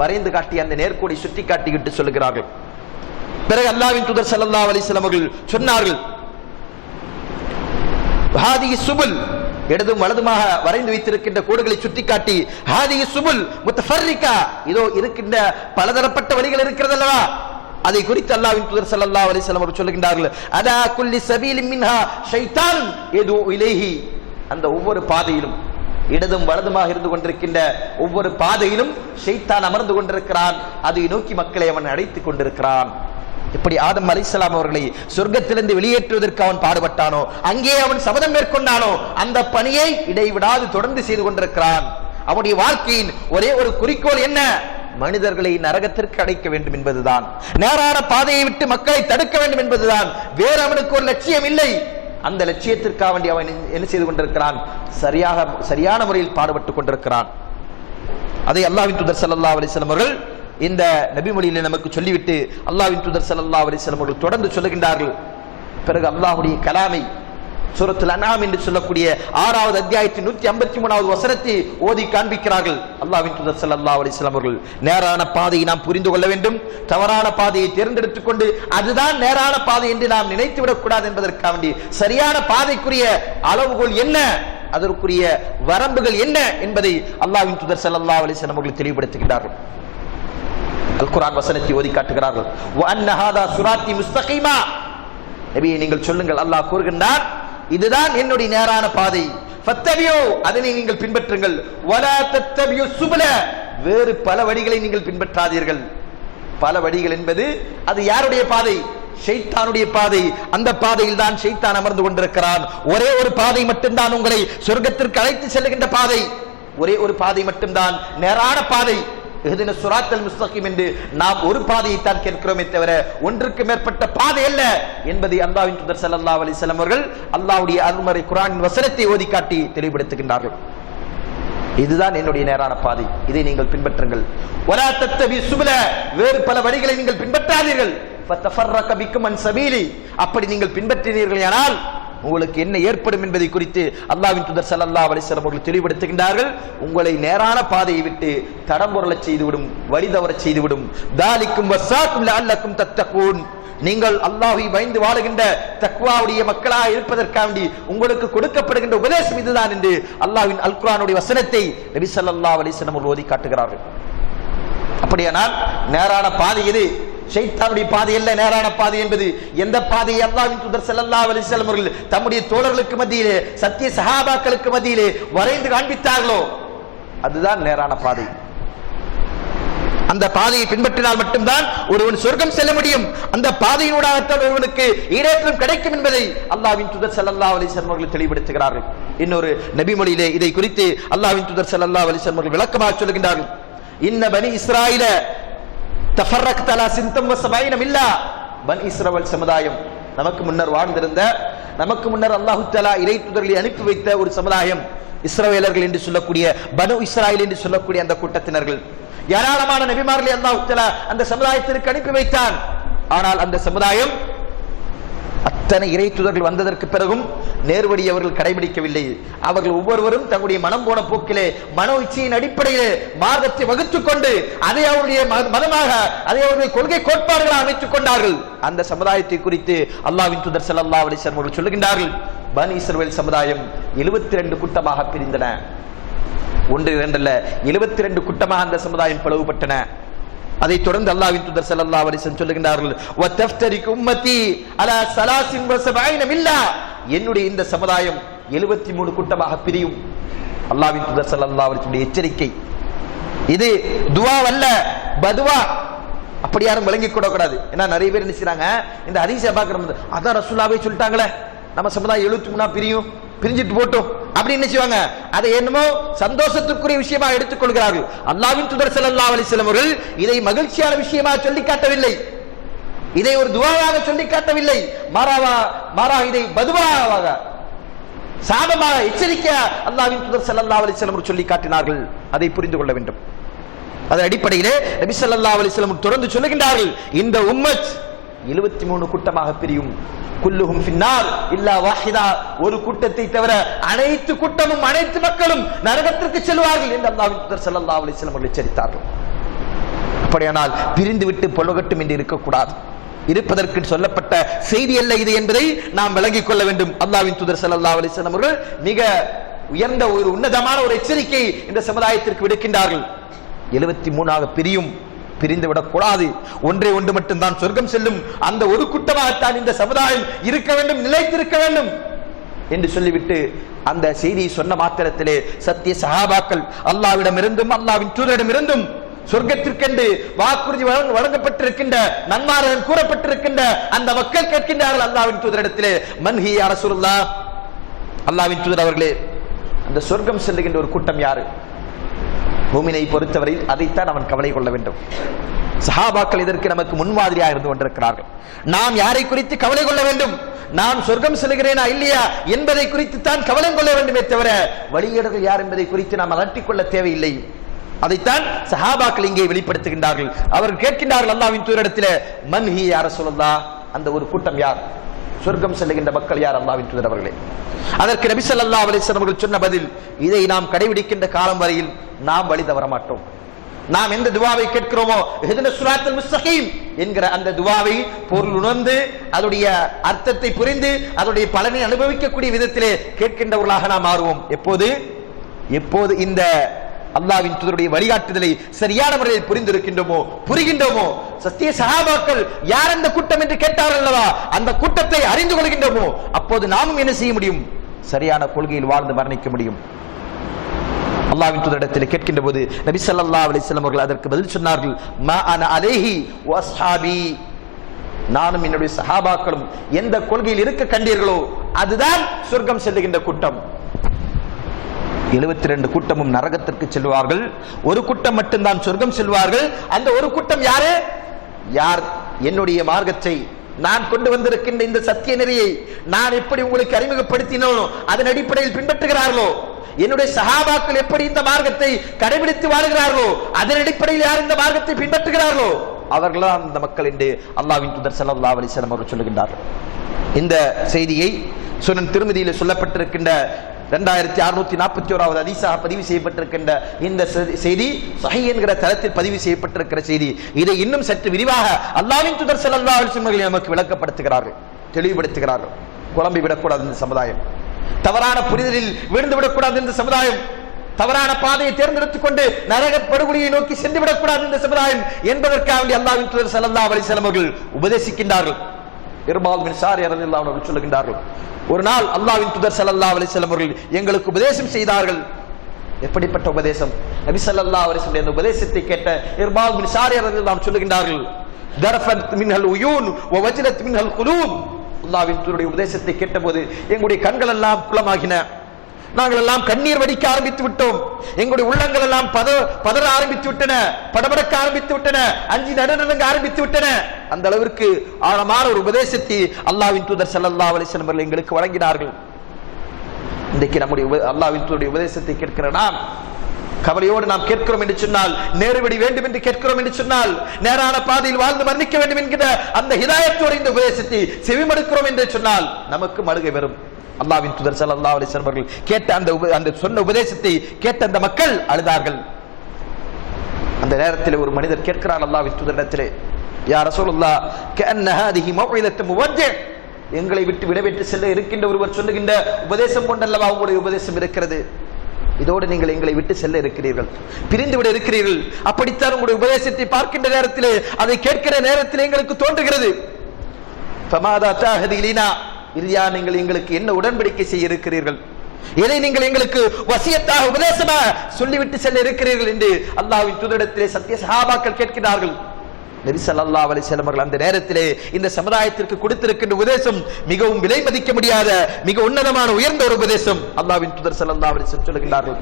வரைந்து காட்டி அந்த நேர்கோடை சுட்டி காட்டிவிட்டு சொல்லுகிறார்கள். பிறகு அல்லாஹ்வின் தூதர் ஸல்லல்லாஹு அலைஹி வஸல்லம் அவர்கள் சொன்னார்கள், ஹாதிஹி சுபுல், இடதும் வலதுமாக வரைந்து வைத்திருக்கின்ற கோடுகளை சுட்டிக்காட்டி, ஹாதிஹி சுபுல் முத்தஃபர்ரிகா, இதோ இருக்கின்ற பலதரப்பட்ட வழிகள் இருக்கிறது அல்லவா, அதை குறித்து அல்லாஹ்வின் தூதர் ஸல்லல்லாஹு அலைஹி வஸல்லம் அவர்கள் சொல்லுகின்றார்கள், அதா குல்லி சபீலின் மின்ஹா ஷைத்தான் யது இலைஹி, அந்த ஒவ்வொரு பாதையிலும் இடதும் வலதுமாக இருந்து கொண்டிருக்கின்ற ஒவ்வொரு பாதையிலும் ஷைத்தான் அமர்ந்து கொண்டிருக்கிறான், அதை நோக்கி மக்களை அவன் அழைத்துக் கொண்டிருக்கிறான். இப்படி ஆதம் அலைஹிஸ்ஸலாம் அவர்களை சொர்க்கத்திலிருந்து வெளியேற்றுவதற்கு அவன் பாடுபட்டானோ, அங்கே அவன் சபதம் மேற்கொண்டானோ, அந்த பணியை இடைவிடாது தொடர்ந்து செய்து கொண்டிருக்கிறான். அவனுடைய வாழ்க்கையின் ஒரே ஒரு குறிக்கோள் என்ன? மனிதர்களை நரகத்திற்கு அடைக்க வேண்டும் என்பதுதான், நேரான பாதையை விட்டு மக்களை தடுக்க வேண்டும் என்பதுதான். வேறு அவனுக்கு ஒரு லட்சியம் இல்லை. அந்த லட்சியத்திற்காக வேண்டி அவன் என்ன செய்து கொண்டிருக்கிறான்? சரியான முறையில் பாடுபட்டுக் கொண்டிருக்கிறான். அதை அல்லாஹ்வின் தூதர் ஸல்லல்லாஹு அலைஹி வஸல்லம் அவர்கள் இந்த நபி மொழியிலே நமக்கு சொல்லிவிட்டு அல்லாஹ்வின் தூதர் ஸல்லல்லாஹு அலைஹி வஸல்லம் அவர்கள் தொடர்ந்து சொல்லுகின்றார்கள். பிறகு அல்லாஹ்வுடைய கலாமை சூரத்துல் அன்ஆம் என்று சொல்லக்கூடிய 6வது அத்தியாயத்தின் 153வது வசனத்தை ஓதி காண்பிக்கிறார்கள். அல்லாஹ்வின் தூதர் ஸல்லல்லாஹு அலைஹி வஸல்லம் அவர்கள் நேரான பாதையை நாம் புரிந்து கொள்ள வேண்டும், தவறான பாதையை தேர்ந்தெடுத்துக் கொண்டு அதுதான் நேரான பாதை என்று நாம் நினைத்து விடக்கூடாது என்பதற்காக வேண்டி சரியான பாதைக்குரிய அளவுகோல் என்ன, அதற்குரிய வரம்புகள் என்ன என்பதை அல்லாஹ்வின் தூதர் ஸல்லல்லாஹு அலைஹி வஸல்லம் அவர்கள் தெளிவுபடுத்துகிறார்கள். அல் குர்ஆன் வசனத்தை ஓதி காட்டுகிறார்கள், வ அன்ன ஹாதா ஸிராத்தி முஸ்தகீமா, நபியே நீங்கள் சொல்லுங்கள், அல்லாஹ் கூறுகின்றான், இதுதான் என்னுடைய நேரான பாதை, ஃபத்தபியூ, அதனை நீங்கள் பின்பற்றுங்கள், வலா தத்தபியூ சுபுல, வேறு பல வழிகளை நீங்கள் பின்பற்றாதீர்கள். பல வழிகள் என்பது அது யாருடைய பாதை? ஷைத்தானுடைய பாதை. அந்த பாதையில் தான் ஷைத்தான் அமர்ந்து கொண்டிருக்கிறான். ஒரே ஒரு பாதை மட்டும்தான் உங்களை சொர்க்கத்திற்கு அழைத்து செல்லுகின்ற பாதை, ஒரே ஒரு பாதை மட்டும்தான் நேரான பாதை. இஹ்தின ஸிராத்தல் முஸ்தகீம் என்று நாம் ஒரு பாதையை தான் கேட்கிறோமே தவிர ஒன்றுக்கு மேற்பட்ட பாதை அல்ல என்பதை அல்லாஹ்வின் தூதர் ஸல்லல்லாஹு அலைஹி வஸல்லம் அவர்கள் அல்லாஹ்வுடைய அருள்மறை குர்ஆனின் வசனத்தை ஓதி காட்டி தெளிவுபடுத்துகின்றார்கள். இதுதான் என்னுடைய நேரான பாதை, இதை நீங்கள் பின்பற்றுங்கள். வலா தத்தபி சுபல, வேறு பல வழிகளை நீங்கள் பின்பற்றாதீர்கள். ஃபதஃபர்ரக பிக்கும் அன் சபீலி, அப்படி நீங்கள் பின்பற்றினீர்களானால் உங்களுக்கு என்ன ஏற்படும் என்பதை குறித்து அல்லாஹ்வின் தூதர் ஸல்லல்லாஹு அலைஹி வஸல்லம் அவர்கள் தெளிவுபடுத்துகின்றார்கள். உங்களை நேரான பாதையை விட்டு தடம்புரளச் செய்துவிடும், வழி தவறச் செய்துவிடும். தாலிக்கும் வஸாக்கும் லஅல்லக்கும் தத்தகூன், நீங்கள் அல்லாஹ்வை பயந்து வாழுகின்ற தக்வாவுடைய மக்களாக இருப்பதற்காண்டி உங்களுக்கு கொடுக்கப்படுகின்ற உபதேசம் இதுதான் என்று அல்லாஹ்வின் அல் குர்ஆனுடைய வசனத்தை நபி ஸல்லல்லாஹு அலைஹி வஸல்லம் அவர்கள் ஓதி காட்டுகிறார்கள். அப்படியானால் நேரான பாதை எது? ஷைத்தானுடைய பாதை அல்ல நேரான பாதை என்பது. எந்த பாதையை அல்லாஹ்வின் தூதர் ஸல்லல்லாஹு அலைஹி வஸல்லம் அவர்கள் தம்முடைய தோழர்களுக்கு மத்தியிலே, சத்திய சஹாபாக்களுக்கு மத்தியிலே வரைந்து காண்பித்தார்களோ அதுதான் நேரான பாதை. அந்த பாதையை பின்பற்றினால் மட்டும்தான் ஒருவன் சொர்க்கம் செல்ல முடியும். அந்த பாதையினூடாகத்தான் ஒருவனுக்கு ஈடேற்றம் கிடைக்கும் என்பதை அல்லாஹ்வின் தூதர் ஸல்லல்லாஹு அலைஹி வஸல்லம் அவர்கள் தெளிவுபடுத்துகிறார்கள். இன்னொரு நபிமொழியிலே இதை குறித்து அல்லாஹ்வின் தூதர் ஸல்லல்லாஹு அலைஹி வஸல்லம் அவர்கள் விளக்கமாக சொல்லுகின்றார்கள். இன்ன பனி இஸ்ராயீல தஃபர்ரக்த அலா சிந்தம் வ சபஈன மில்லா, பனி இஸ்ரவேல் சமுதாயம் நமக்கு முன்னர் வாழ்ந்திருந்த, நமக்கு முன்னர் அல்லாஹ் தஆலா இறை தூதர்களை அனுப்பி வைத்த ஒரு சமுதாயம், இஸ்ரவேலர்கள் என்று சொல்லக்கூடிய பனு இஸ்ராயீல் என்று சொல்லக்கூடிய அந்த கூட்டத்தினர்கள். ஏராளமான நபிமார்களை அல்லாஹ் தஆலா அந்த சமுதாயத்திற்கு அனுப்பி வைத்தான். ஆனால் அந்த சமுதாயம் அத்தனை இறை தூதர்கள் வந்ததற்கு பிறகும் நேர்வழி அவர்கள் கடைபிடிக்கவில்லை. அவர்கள் ஒவ்வொருவரும் தங்களுடைய மனம் போன போக்கிலே, மனோ இச்சையின் அடிப்படையிலே மார்க்கத்தை வகுத்துக் கொண்டு அதை அவருடைய மதமாக, அதை அவருடைய கொள்கை கோட்பாடுகளாக அமைத்துக் கொண்டார்கள். அந்த சமுதாயத்தை குறித்து அல்லாஹ்வின் தூதர் ஸல்லல்லாஹு அலைஹி வஸல்லம் அவர்கள் சொல்லுகின்றார்கள், பனி இஸ்ரவேல் சமுதாயம் 72 கூட்டமாக பிரிந்தன. 1 2 அல்ல, 72 கூட்டமாக அந்த சமுதாயம் பிளவுபட்டன. அதை தொடர்ந்து அல்லாஹ்வின் தூதர் ஸல்லல்லாஹு அலைஹி வஸல்லம் சொல்லுகின்றார்கள், வ தஃப்தரிகு உம்மத்தி அலா 73 மில்லா, என்னுடைய இந்த சமுதாயம் 73 கூட்டமாக பிரியும். அல்லாஹ்வின் தூதர் ஸல்லல்லாஹு அலைஹி வஸல்லம் எச்சரிக்கை. இது துஆ அல்ல, பதுவா. அப்படி யாரும் விளங்கிக் கூடாது. ஏன்னா நிறைய பேர் என்ன செய்றாங்க, இந்த ஹதீஸை பார்க்கும்போது அதான் ரசூலுல்லாஹ்வே சொல்லிட்டாங்களே நம்ம சமுதாயம் 73 பிரியும், பிரிஞ்சிட்டு போட்டோம் அப்படி என்ன செய்வாங்க, அதை என்னமோ சந்தோஷத்துக்குரிய விஷயமா எடுத்துக் கொள்கிறார்கள். அல்லாஹ்வின் தூதர் ஸல்லல்லாஹு அலைஹி வஸல்லம் அவர்கள் இதை மகிழ்ச்சியான விஷயமாக சொல்லி காட்டவில்லை, இதை ஒரு துஆவாக சொல்லி காட்டவில்லை, மாறாக இதை பதுவாவாக, சாபமாக, எச்சரிக்கையாக அல்லாஹ்வின் தூதர் ஸல்லல்லாஹு அலைஹி வஸல்லம் சொல்லி காட்டினார்கள். அதை புரிந்து கொள்ள வேண்டும். அதன் அடிப்படையிலே நபி ஸல்லல்லாஹு அலைஹி வஸல்லம் தொடர்ந்து சொல்லுகின்றார்கள், இந்த உம்மத் 73 கூட்டமாக பிரியும். குல்லுஹும் ஃபின்னார் இல்லா வாஹிதா, ஒரு கூட்டத்தை தவிர அனைத்து கூட்டமும், அனைத்து மக்களும் நரகத்திற்கு செல்வார்கள் என்று அல்லாஹ்வின் தூதர் ஸல்லல்லாஹு அலைஹி வஸல்லம் எச்சரித்தார்கள். அப்படியானால் பிரிந்து விட்டு பொலகட்டும் என்று இருக்கக்கூடாது. இருப்பதற்கு சொல்லப்பட்ட செய்தி அல்ல இது என்பதை நாம் விளங்கிக் கொள்ள வேண்டும். அல்லாஹ்வின் தூதர் ஸல்லல்லாஹு அலைஹி வஸல்லம் அவர்கள் மிக உயர்ந்த ஒரு உன்னதமான ஒரு எச்சரிக்கை இந்த சமுதாயத்திற்கு விடுக்கின்றார்கள். 73ஆக பிரியும், பிரிந்து விடக்கூடாது. ஒன்றே ஒன்று மட்டும்தான் சொர்க்கம் செல்லும், அந்த ஒரு கூட்டமாகத்தான் இந்த சமுதாயம் இருக்க வேண்டும், நிலைத்திருக்க வேண்டும் என்று சொல்லிவிட்டு அந்த செய்தியை சொன்ன மாத்திரத்திலே சத்திய சஹாபாக்கள் அல்லாஹ்விடம் இருந்தும் அல்லாஹ்வின் தூதரிடமிருந்தும் சொர்க்கத்திற்கென்று வாக்குறுதி வழங்கப்பட்டிருக்கின்ற, நன்மாராயம் கூறப்பட்டிருக்கின்ற அந்த மக்கள் கேட்கின்றார்கள் அல்லாஹ்வின் தூதரிடத்திலே, மன்ஹி யா ரசூலுல்லாஹ், அல்லாஹ்வின் தூதர் அவர்களே, அந்த சொர்க்கம் செல்லுகின்ற ஒரு கூட்டம் யாரு? பூமியை பொறுத்தவரை அதைத்தான் அவன் கவலை கொள்ள வேண்டும். சஹாபாக்கள் இதற்கு நமக்கு முன்மாதிரியாக இருந்து கொண்டிருக்கிறார்கள். நாம் யாரை குறித்து கவலை கொள்ள வேண்டும்? நான் சொர்க்கம் செல்கிறேனா இல்லையா என்பதை குறித்து தான் கவலை கொள்ள வேண்டுமே தவிர வழியீடர்கள் யார் என்பதை குறித்து நாம் அலட்டிக் கொள்ள தேவையில்லை. அதைத்தான் சஹாபாக்கள் இங்கே வெளிப்படுத்துகின்றார்கள். அவர்கள் கேட்கின்றார்கள் அல்லாஹ்வின் தூதரிடத்திலே, மன்ஹி யா ரசூலுல்லாஹ், அந்த ஒரு கூட்டம் யார்? சொர்க்கம் செல்லுகின்ற மக்கள் யார் அல்லாஹ்வின் தூதர் அவர்களே? அதற்கு நபி ஸல்லல்லாஹு அலைஹி வஸல்லம் அவர்கள் சொன்ன பதில், இதை நாம் கடைபிடிக்கின்ற காலம் வரையில் நாம் வழி தவற மாட்டோம். நாம் எந்த துஆவை கேட்கிறோமோ, இஹ்தின ஸிராத்தல் முஸ்தகீம் என்கிற அந்த துஆவை பொருள் உணர்ந்து, அதனுடைய அர்த்தத்தை புரிந்து, அதனுடைய பலனை அனுபவிக்கக்கூடிய விதத்திலே கேட்கின்றவர்களாக நாம் மாறுவோம். எப்போது இந்த அல்லாஹ்வின் தூதருடைய வழிகாட்டுதலை சரியான முறையில் புரிகின்றோமோ, சத்திய சஹாபாக்கள் யார் அந்த கூட்டம் என்று கேட்டார்கள் அல்லவா, அந்த கூட்டத்தை அறிந்து கொள்கின்றோமோ, அப்போது நாமும் என்ன செய்ய முடியும்? சரியான கொள்கையில் வாழ்ந்து மரணிக்க முடியும். அல்லாஹ்வின் தூதரிடத்தில் கேட்கின்ற போது நபி ஸல்லல்லாஹு அலைஹி வஸல்லம் அவர்கள் அதற்கு பதில் சொன்னார்கள், மா அன அலைஹி வ அஸ்ஹாபி, நானும் என்னுடைய சஹாபாக்களும் எந்த கொள்கையில் இருக்க கண்டீர்களோ அதுதான் சொர்க்கம் செல்லுகின்ற கூட்டம். 72 கூட்டமும் நரகத்திற்கு செல்வார்கள். ஒரு கூட்டம் மட்டும்தான் சொர்க்கம் செல்வார்கள். அந்த ஒரு கூட்டம் யாரு? யார் என்னுடைய மார்க்கத்தை, நான் கொண்டு வந்திருக்கின்ற இந்த சத்திய நெறியை நான் எப்படி உங்களுக்கு அறிமுகப்படுத்தினோனோ அதன் அடிப்படையில் பின்பற்றுகிறார்களோ, என்னுடைய சஹாபாக்கள் எப்படி இந்த மார்க்கத்தை கடைபிடித்து வாழ்கிறார்களோ அதன் அடிப்படையில் யார் இந்த மார்க்கத்தை பின்பற்றுகிறார்களோ அவர்களாம் இந்த மக்கள் என்று அல்லாஹ்வின் தூதர் ஸல்லல்லாஹு அலைஹி வஸல்லம் அவர்கள் சொல்லுகின்றார்கள். இந்த செய்தியை சுனன் திருமதியில் சொல்லப்பட்டிருக்கின்ற 2641வது ஹதீஸாக பதிவு செய்யப்பட்டிருக்கின்ற இந்த செய்தி சஹீஹ் என்கிற தளத்தில் பதிவு செய்யப்பட்டிருக்கிற செய்தி. இதை இன்னும் சற்று விரிவாக அல்லாஹ்வின் தூதர் ஸல்லல்லாஹு அலைஹி வஸல்லம் அவர்கள் நமக்கு விளக்கப்படுத்துகிறார்கள், தெளிவுபடுத்துகிறார்கள். குழம்பி விடக்கூடாது இந்த சமுதாயம், தவறான புரிதலில் விழுந்து விடக்கூடாது இந்த சமுதாயம், தவறான பாதையை தேர்ந்தெடுத்துக் கொண்டு நரக படுகொலியை நோக்கி சென்று விடக்கூடாது இந்த சமுதாயம் என்பதற்காக அல்லாஹ்வின் தூதர் ஸல்லல்லாஹு அலைஹி வஸல்லம் அவர்கள் உபதேசிக்கின்றார்கள். இர்பால் பின் சாரி ரலியல்லாஹு அன்ஹு சொல்லுகின்றார்கள், ஒரு நாள் அல்லாஹ்வின் தூதர் ஸல்லல்லாஹு அலைஹி வஸல்லம் அவர்கள் எங்களுக்கு உபதேசம் செய்தார்கள். எப்படிப்பட்ட உபதேசம்? நபி ஸல்லல்லாஹு அலைஹி வஸல்லம் இந்த உபதேசத்தை கேட்ட இர்பால் பின் சாரி ரலியல்லாஹு அன்ஹு சொல்லுகின்றார்கள், தரஃபத் மின்ஹல் உயூன் வ வஜலத் மின்ஹல் குலூப். அல்லாஹ்வின் தூதருடைய உபதேசத்தை கேட்டபோது எங்களுடைய கண்கள் எல்லாம் குளமாகின, நாங்கள் எல்லாம் கண்ணீர் வடிக்க ஆரம்பித்து விட்டோம், எங்களுடைய உள்ளங்கள் எல்லாம் பதற ஆரம்பித்து விட்டன, படபடக்க ஆரம்பித்து விட்டன, அஞ்சி நடுநடுங்க ஆரம்பித்து விட்டன. அந்த அளவிற்கு ஆழமான ஒரு உபதேசத்தை அல்லாஹ்வின் தூதர் ஸல்லல்லாஹு அலைஹி வஸல்லம் அவர்கள் எங்களுக்கு வழங்கினார்கள். இன்றைக்கு நம்முடைய அல்லாஹ்வின் தூதருடைய உபதேசத்தை கேட்கிற நாம் கவலையோடு நாம் கேட்கிறோம் என்று சொன்னால், நேர்வழி வேண்டும் என்று கேட்கிறோம் என்று சொன்னால், நேரான பாதையில் வாழ்ந்து மரணிக்க வேண்டும் என்கிற அந்த ஹிதாயத்தோடு இந்த உபதேசத்தை செவிமடுக்கிறோம் என்று சொன்னால் நமக்கு மழுகை வரும். அல்லாஹ்வின் தூதர் ஸல்லல்லாஹு அலைஹி வஸல்லம் அவர்கள் கேட்ட அந்த சொன்ன உபதேசத்தை கேட்ட அந்த மக்கள் அழுதார்கள். அந்த நேரத்தில் ஒரு மனிதர் கேட்கிறார் அல்லாஹ்வின் தூதரிடத்திலே, யா ரசூலுல்லாஹ் கஅன்ன ஹாதிஹி மவ்இலத்து முவஜ்ஜிஹ், எங்களை விட்டு விடைபெற்று செல்ல இருக்கின்ற ஒருவர் சொல்லுகின்ற உபதேசம் கொண்டல்லவா உங்களுடைய உபதேசம் இருக்கிறது, இதோடு நீங்கள் எங்களை விட்டு செல்ல இருக்கிறீர்கள், பிரிந்து விட இருக்கிறீர்கள். அப்படித்தான் உங்களுடைய உபதேசத்தை பார்க்கின்ற நேரத்திலே, அதை கேட்கிற நேரத்திலே எங்களுக்கு தோன்றுகிறது, ஃபமாதா தஅஹதி லீனா, இறுதியா நீங்கள் எங்களுக்கு என்ன உடன்படிக்கை செய்ய இருக்கிறீர்கள், எதை நீங்கள் எங்களுக்கு வசியத்தாக உபதேசமாக சொல்லிவிட்டு செல்ல இருக்கிறீர்கள் என்று அல்லாஹ்வின் தூதரிடத்திலே சத்திய சஹாபாக்கள் கேட்கிறார்கள். நபி ஸல்லல்லாஹு அலைஹி வஸல்லம் அவர்கள் அந்த நேரத்திலே இந்த சமுதாயத்திற்கு கொடுத்திருக்கின்ற உபதேசம் மிகவும் விலை மதிக்க முடியாத மிக உன்னதமான உயர்ந்த ஒரு உபதேசம். அல்லாஹ்வின் தூதர் ஸல்லல்லாஹு அலைஹி வஸல்லம் சொல்கிறார்கள்,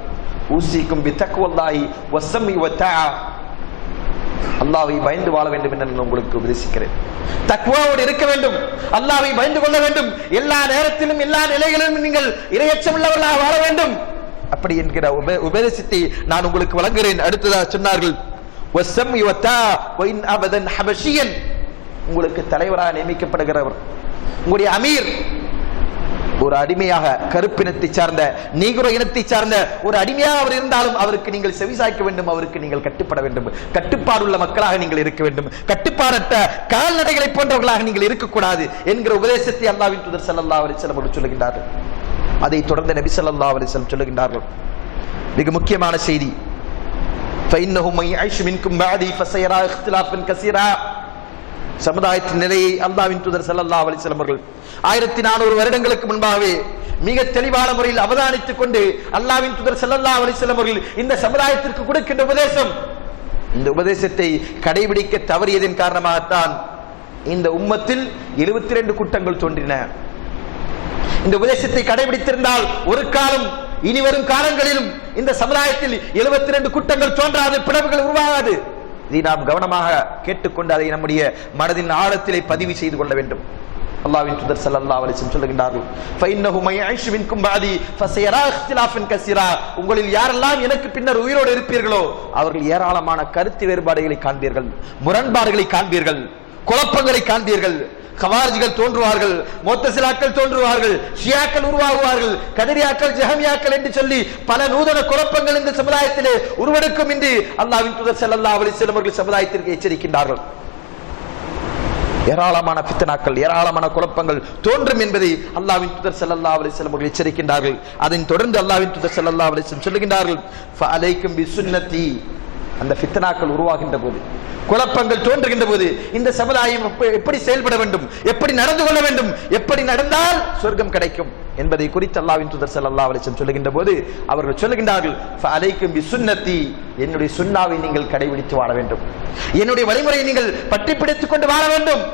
ஊசிக்கும் பித்தக்வல்லாஹி வஸ்ஸமி வத்தஆ, அல்லாஹ்வை பயந்து வாழ வேண்டும் என்று நான் உங்களுக்கு உபதேசிக்கிறேன். தக்வாவோடு இருக்க வேண்டும், அல்லாஹ்வை பயந்து கொள்ள வேண்டும், எல்லா நேரத்திலும் எல்லா நிலைகளிலும் நீங்கள் இறையச்சம் உள்ளவர்களாக வாழ வேண்டும். அப்படி என்கிற உபதேசத்தை நான் உங்களுக்கு வழங்குகிறேன். அடுத்ததாக சொன்னார்கள், வஸ்ஸமி வத்தஆ வஇன் அபதன் ஹபஷியன், உங்களுக்கு தலைவராக நியமிக்கப்படுகிறவர், உங்களுடைய அமீர் ஒரு அடிமையாக கருப்பினத்தை சார்ந்த நீக்ரோ இனத்தை சார்ந்த ஒரு அடிமையாக அவர் இருந்தாலும் அவருக்கு நீங்கள் செவிசாய்க்க வேண்டும், அவருக்கு நீங்கள் கட்டுப்பட வேண்டும், கட்டுப்பாடுள்ள மக்களாக நீங்கள் இருக்க வேண்டும், கட்டுப்பாடற்ற கால்நடைகளை போன்றவர்களாக நீங்கள் இருக்கக்கூடாது என்கிற உபதேசத்தை அல்லாஹ்வின் தூதர் ஸல்லல்லாஹு அலைஹி வஸல்லம் அவர்கள் சொல்லுகின்றார்கள். அதை தொடர்ந்து நபி ஸல்லல்லாஹு அலைஹி வஸல்லம் சொல்லுகின்றார்கள், மிக முக்கியமான செய்தி, فإنه من يعيش منكم بعدي فسيرى اختلافا كثيرا. சமுதாயத்தின் நிலையை அல்லாஹ்வின் தூதர் ஸல்லல்லாஹு அலைஹி வஸல்லம் அவர்கள் 1400 வருடங்களுக்கு முன்பாகவே மிக தெளிவான முறையில் அவதானித்துக் கொண்டு அல்லாஹ்வின் தூதர் ஸல்லல்லாஹு அலைஹி வஸல்லம் அவர்கள் இந்த சமுதாயத்திற்கு கொடுக்கின்ற உபதேசம், இந்த உபதேசத்தை கடைபிடிக்க தவறியதன் காரணமாகத்தான் இந்த உம்மத்தில் 72 கூட்டங்கள் தோன்றின. இந்த உபதேசத்தை கடைபிடித்திருந்தால் ஒரு காலம் இனி வரும் காலங்களிலும் இந்த சமுதாயத்தில் 72 கூட்டங்கள் தோன்றாது, பிளவுகள் உருவாகாது. இதை நாம் கவனமாக கேட்டுக்கொண்டு அதை நம்முடைய மனதின் ஆழத்திலே பதிவு செய்து கொள்ள வேண்டும். அல்லாஹ்வின் தூதர் ஸல்லல்லாஹு அலைஹி வஸல்லம் சொல்லுகின்றார்கள், ஃபஇன்னஹு மை யஐஷு மின்கும் பஅதி ஃபஸயரா இக்திலாஃபன் கஸீரா, உங்களில் யாரெல்லாம் எனக்கு பின்னர் உயிரோடு இருப்பீர்களோ அவர்கள் ஏராளமான கருத்து வேறுபாடுகளை காண்பீர்கள், முரண்பாடுகளை காண்பீர்கள், குழப்பங்களை காண்பீர்கள். கவாரிஜிகள் தோன்றுவார்கள், முத்தஸிலாக்கள் தோன்றுவார்கள், ஷியாக்கள் உருவாகுவார்கள், கதரியாக்கள், ஜஹமியாக்கள் என்று சொல்லி பல நூதன குழப்பங்கள் இந்த சமுதாயத்திலே உருவெடுக்கும் என்று அல்லாஹ்வின் தூதர் ஸல்லல்லாஹு அலைஹி வஸல்லம் அவர்கள் சமுதாயத்திற்கு எச்சரிக்கின்றார்கள். ஏராளமான ஃபித்னாக்கள், ஏராளமான குழப்பங்கள் தோன்றும் என்பதை அல்லாஹ்வின் தூதர் ஸல்லல்லாஹு அலைஹி வஸல்லம் அவர்கள் எச்சரிக்கின்றார்கள். அதன் தொடர்ந்து அல்லாஹ்வின் தூதர் ஸல்லல்லாஹு அலைஹி வஸல்லம் சொல்லுகின்றார்கள், ஃபஅலைக்கும் பிசுன்னதி, அந்த ஃபித்னாக்கள் உருவாகின்ற போது, குழப்பங்கள் தோன்றுகின்ற போது இந்த சமுதாயம் எப்படி செயல்பட வேண்டும், எப்படி நடந்து கொள்ள வேண்டும், எப்படி நடந்தால் சொர்க்கம் கிடைக்கும் என்பதை குறித்து அல்லாஹ்வின் தூதர் ஸல்லல்லாஹு அலைஹி வஸல்லம் சொல்லுகின்ற போது அவர்கள் சொல்லுகின்றார்கள், ஃபஅலைக்கும் பிசுன்னதி, என்னுடைய சுன்னாவை நீங்கள் கடைபிடித்து வாழ வேண்டும், என்னுடைய வழிமுறையை நீங்கள் பற்றி பிடித்துக் கொண்டு வாழ வேண்டும்.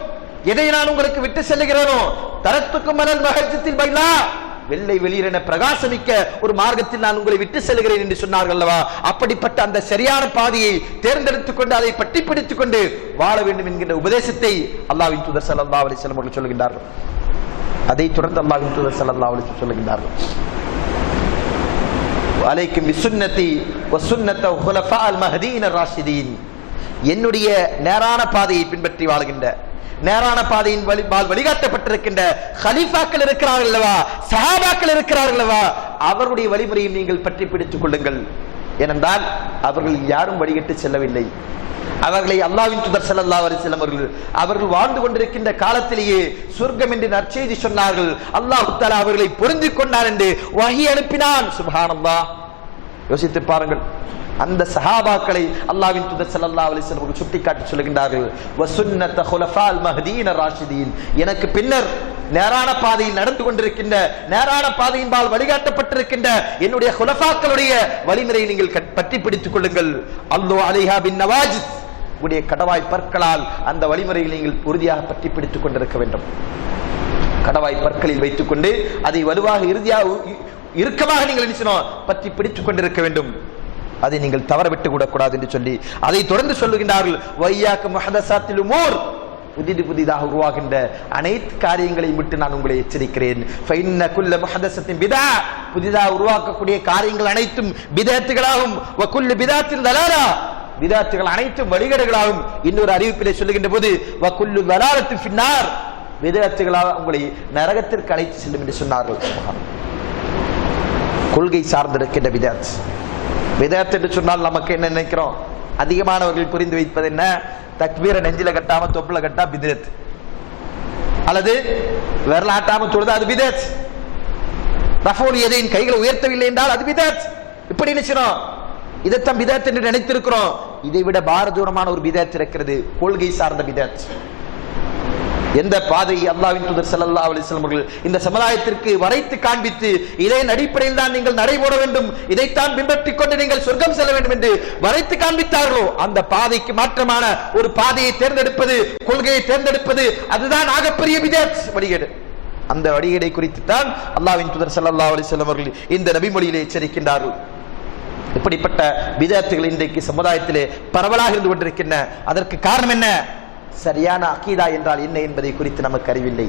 எதை நான் உங்களுக்கு விட்டு செல்லுகிறேனோ, தரத்துக்கும் மனல் மஹஜ்ஜத்தில் பைலா, வெள்ளை வெளிரென பிரகாசமிக்க ஒரு மார்க்கத்தில் நான் உங்களை விட்டு செல்கிறேன் என்று சொன்னார்கள் அல்லவா? அப்படிப்பட்ட அந்த சரியான பாதையை தேர்ந்தெடுத்துக் கொண்டு அதை பற்றி பிடித்துக் கொண்டு வாழ வேண்டும் என்கின்ற உபதேசத்தை அல்லாஹ்வின் தூதர் ஸல்லல்லாஹு அலைஹி வஸல்லம் அவர்கள் சொல்கின்றார்கள். அதை தொடர்ந்து அல்லாஹ்வின் தூதர் ஸல்லல்லாஹு அலைஹி வஸல்லம் சொல்கின்றார்கள், அலைக்கும் பிசுன்னதி வசுன்னத ஹுலஃபால் மஹ்தீன் ராஷிதீன், என்னுடைய நேரான பாதையை பின்பற்றி வாழ்கின்ற, நேரான பாதையின் வழிகாட்டப்பட்டிருக்கின்ற கலீஃபாக்கள் இருக்கிறார்கள் அல்லவா, சஹாபாக்கள் இருக்கிறார்கள் அல்லவா, அவர்களுடைய வழிமுறையை நீங்கள் பற்றி பிடித்துக் கொள்ளுங்கள். ஏனென்றால் அவர்கள் யாரும் வழிகட்டு செல்லவில்லை. அவர்களை அல்லாஹ்வின் தூதர் ஸல்லல்லாஹு அலைஹி வஸல்லம் அவர்கள் வாழ்ந்து கொண்டிருக்கின்ற காலத்திலேயே சொர்க்கம் என்று நற்செய்தி சொன்னார்கள். அல்லாஹ் தஆலா அவர்களை பொருந்திக் கொண்டார் என்று வஹி அனுப்பினான். சுப்ஹானல்லாஹ், யோசித்து பாருங்கள். அந்த சஹாபாக்களை அல்லாஹ்வின் தூதர் ஸல்லல்லாஹு அலைஹி வஸல்லம் அவர்கள் சுட்டிக்காட்டி சொல்கின்றார்கள், வசுன்னத ஹுலஃபால் மஹ்தீன் ராஷிதீன், எனக்கு பின்னர் நேரான பாதையில் நடந்து கொண்டிருக்கின்ற, நேரான பாதையின்பால் வழிகாட்டப்பட்டிருக்கின்ற என்னுடைய ஹுலஃபாக்களுடைய வழிமுறையை நீங்கள் பற்றி பிடித்துக் கொள்ளுங்கள். அல்லு அலைஹா பின் நவாஜித், உடைய கடவாய் பற்களால் அந்த வழிமுறையில் நீங்கள் உறுதியாக பற்றி பிடித்துக் கொண்டிருக்க வேண்டும். கடவாய் பற்களில் வைத்துக் கொண்டு அதை வலுவாக இறுக்கமாக நீங்கள் நினைச்சணும் பற்றி பிடித்துக் கொண்டிருக்க வேண்டும். அதை நீங்கள் தவற விட்டு கூடாது என்று சொல்லி அதை தொடர்ந்து சொல்லுகின்றார்கள், வையாக்க முஹதஸாத்தில் உமூர், புதிதாக உருவாகின்ற அனைத்து காரியங்களையும் விட்டு நான் உங்களை எச்சரிக்கிறேன். ஃபைன்ன குல்ல முஹதஸத்தின் பிதா, புதிதாக உருவாக்கக்கூடிய காரியங்கள் அனைத்தும் பிதஅத்துகளாகும். வ குல்லு பிதஅத்தின் தலாலா, பிதஅத்துகள் அனைத்தும் வழிகேடுகளாகும். இன்னொரு அறிவிப்பிலே சொல்லுகின்ற போது வ குல்லு தலாலத்தின் ஃபின்னார், பிதஅத்துகளாக உங்களை நரகத்திற்கு அழைத்து செல்லும் என்று சொன்னார்கள். கொள்கை சார்ந்திருக்கின்ற பிதஅத். பிதஅத் என்று சொன்னால் நமக்கு என்ன நினைக்கிறோம்? அதிகமானவர்கள் புரிந்து வைப்பது என்ன? தக்பீரை நெஞ்சில கட்டாம தொப்புல கட்டா பிதஅத், அல்லது விரலாட்டாம தொழுது அது பிதஅத், ரஃபூல் யதைன் கைகளை உயர்த்தவில்லை என்றால் அது பிதஅத். இப்படி நினைக்கிறோம், இதைத்தான் பிதஅத் என்று நினைத்திருக்கிறோம். இதை விட பாரதூரமான ஒரு பிதஅத் இருக்கிறது, கொள்கை சார்ந்த பிதஅத். எந்த பாதையை அல்லாஹ்வின் தூதர் ஸல்லல்லாஹு அலைஹி வஸல்லம் அவர்கள் இந்த சமுதாயத்திற்கு வரைத்து காண்பித்து இதன் அடிப்படையில் தான் நீங்கள் நடைபோட வேண்டும், இதைத்தான் பின்பற்றிக் கொண்டு நீங்கள் சொர்க்கம் செல்ல வேண்டும் என்று வரைத்து காண்பித்தார்களோ அந்த பாதைக்கு மாற்றமான ஒரு பாதையை தேர்ந்தெடுப்பது, கொள்கையை தேர்ந்தெடுப்பது, அதுதான் ஆகப்பெரிய பிதஅத், வழிகேடு. அந்த வழிகேடை குறித்து தான் அல்லாஹ்வின் தூதர் ஸல்லல்லாஹு அலைஹி வஸல்லம் அவர்கள் இந்த நபிமொழியிலே எச்சரிக்கின்றார்கள். இப்படிப்பட்ட பிதஅத்துகள் இன்றைக்கு சமுதாயத்திலே பரவலாக இருந்து கொண்டிருக்கின்றன. அதற்கு காரணம் என்ன? சரியான அகீதா என்றால் என்ன என்பதை குறித்து நமக்கு அறிவில்லை.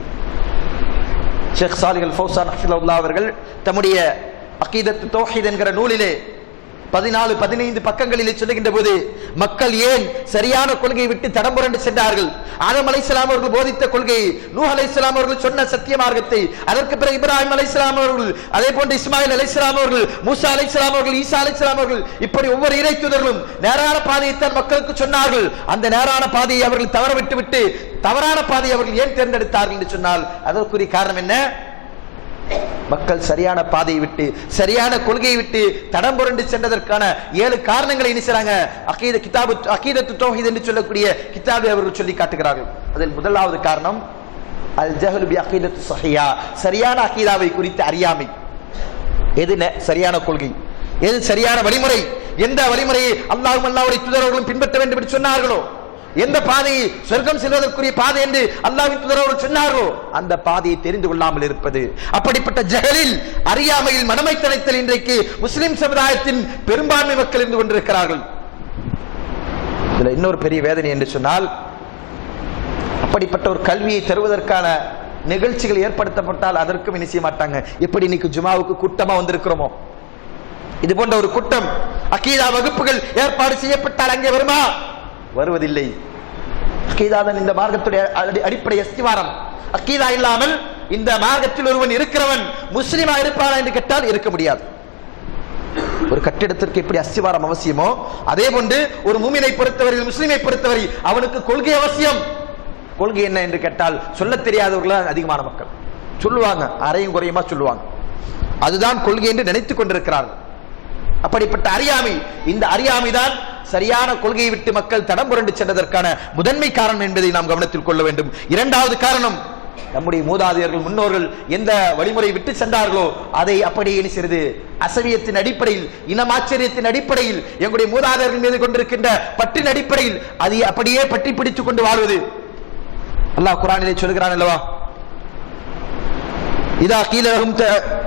ஷேக் சாலிஹ் அல் ஃபௌசான் ஹஃபிஸஹுல்லாஹ் அவர்கள் தம்முடைய அகீதத்து தௌஹீத் என்கிற நூலிலே 14-15 பக்கங்களிலே சொல்லுகின்ற போது மக்கள் ஏன் சரியான கொள்கையை விட்டு தடம்புரண்டு சென்றார்கள், ஆதம் அலைஹிஸ்ஸலாம் அவர்கள் போதித்த கொள்கை, நூஹ் அலைஹிஸ்ஸலாம் அவர்கள் சொன்ன சத்திய மார்க்கத்தை, அதற்கு பிறகு இப்ராஹிம் அலைஹிஸ்ஸலாம் அவர்கள், அதே போன்று இஸ்மாயில் அலைஹிஸ்ஸலாம் அவர்கள், மூசா அலைஹிஸ்ஸலாம் அவர்கள், ஈசா அலைஹிஸ்ஸலாம் அவர்கள், இப்படி ஒவ்வொரு இறை தூதர்களும் நேரான பாதையைத்தான் மக்களுக்கு சொன்னார்கள். அந்த நேரான பாதையை அவர்கள் தவற விட்டு தவறான பாதையை அவர்கள் ஏன் தேர்ந்தெடுத்தார்கள் என்று சொன்னால் அதற்குரிய காரணம் என்ன? மக்கள் சரியான பாதையை விட்டு, சரியான கொள்கையை விட்டு தடம்புரண்டு சென்றதற்கான 7 காரணங்களை இனிச்சாங்க அகீதத்து தௌஹீத் என்று சொல்லக்கூடிய கிதாபை அவர்கள் சொல்லி காட்டுகிறார்கள். அதில் முதலாவது காரணம் அல் ஜஹ்லு பி அகீதத்து ஸஹீஹா, சரியான அகீதாவை குறித்து அறியாமை. எது சரியான கொள்கை, எது சரியான வழிமுறை, எந்த வழிமுறையை அல்லாஹ்வும் அல்லாஹ்வுடைய தூதர்களும் பின்பற்ற வேண்டும் என்று சொன்னார்களோ, எந்த பாதையை சொர்க்கம் செல்வதற்குரிய பாதை என்று அல்லாஹ்வின் தூதர் அவர்கள் சொன்னார்களோ அந்த பாதையை தெரிந்து கொள்ளாமல் இருப்பது. அப்படிப்பட்ட ஜஹலில், அறியாமையில், மனமைத்தனைத்தல் இன்றைக்கு முஸ்லிம் சமுதாயத்தின் பெரும்பான்மை மக்கள் இருந்து கொண்டிருக்கிறார்கள். இதுல இன்னொரு பெரிய வேதனை என்று சொன்னால், அப்படிப்பட்ட ஒரு கல்வியை தருவதற்கான நிகழ்ச்சிகள் ஏற்படுத்தப்பட்டால் அதற்கும் என்ன செய்ய மாட்டாங்க. எப்படி இன்னைக்கு ஜுமாவுக்கு கூட்டமா வந்திருக்கிறோமோ இது போன்ற ஒரு கூட்டம், அகீதா வகுப்புகள் ஏற்பாடு செய்யப்பட்டால் அங்கே வருமா? வருவதில்லை. அகீதாதான் இந்த மார்க்கத்துடைய அடிப்படை அஸ்திவாரம். அகீதா இல்லாமல் இந்த மார்க்கத்தில் ஒருவன் இருக்கிறவன் முஸ்லிமா இருப்பானா என்று கேட்டால் இருக்க முடியாது. ஒரு கட்டிடத்திற்கு எப்படி அஸ்திவாரம் அவசியமோ அதே போன்று ஒரு மூமினை பொறுத்தவரை, முஸ்லிமை பொறுத்தவரை அவனுக்கு கொள்கை அவசியம். கொள்கை என்ன என்று கேட்டால் சொல்ல தெரியாதவர்கள் அதிகமான மக்கள் சொல்லுவாங்க, அரையும் குறையுமா சொல்லுவாங்க. அதுதான் கொள்கை என்று நினைத்துக் கொண்டிருக்கிறார்கள். அப்படிப்பட்ட அறியாமை, இந்த அறியாமைதான் சரியான கொள்கையை விட்டு மக்கள் தடம் புரண்டு சென்றதற்கான முதன்மை காரணம் என்பதை நாம் கவனத்தில் கொள்ள வேண்டும். இரண்டாவது காரணம், நம்முடைய மூதாதையர்கள், முன்னோர்கள் எந்த வழிமுறை விட்டு சென்றார்களோ அதை அப்படியே செய்து அசவியத்தின் அடிப்படையில், இனமாச்சரியத்தின் அடிப்படையில், எங்களுடைய மூதாதையர்கள் மீது கொண்டிருக்கின்ற பற்றின் அடிப்படையில் அதை அப்படியே பற்றி பிடித்துக் கொண்டு வாழ்வது. அல்லாஹ் குர்ஆனிலே சொல்கிறான் அல்லவா, இதா கீல லஹும்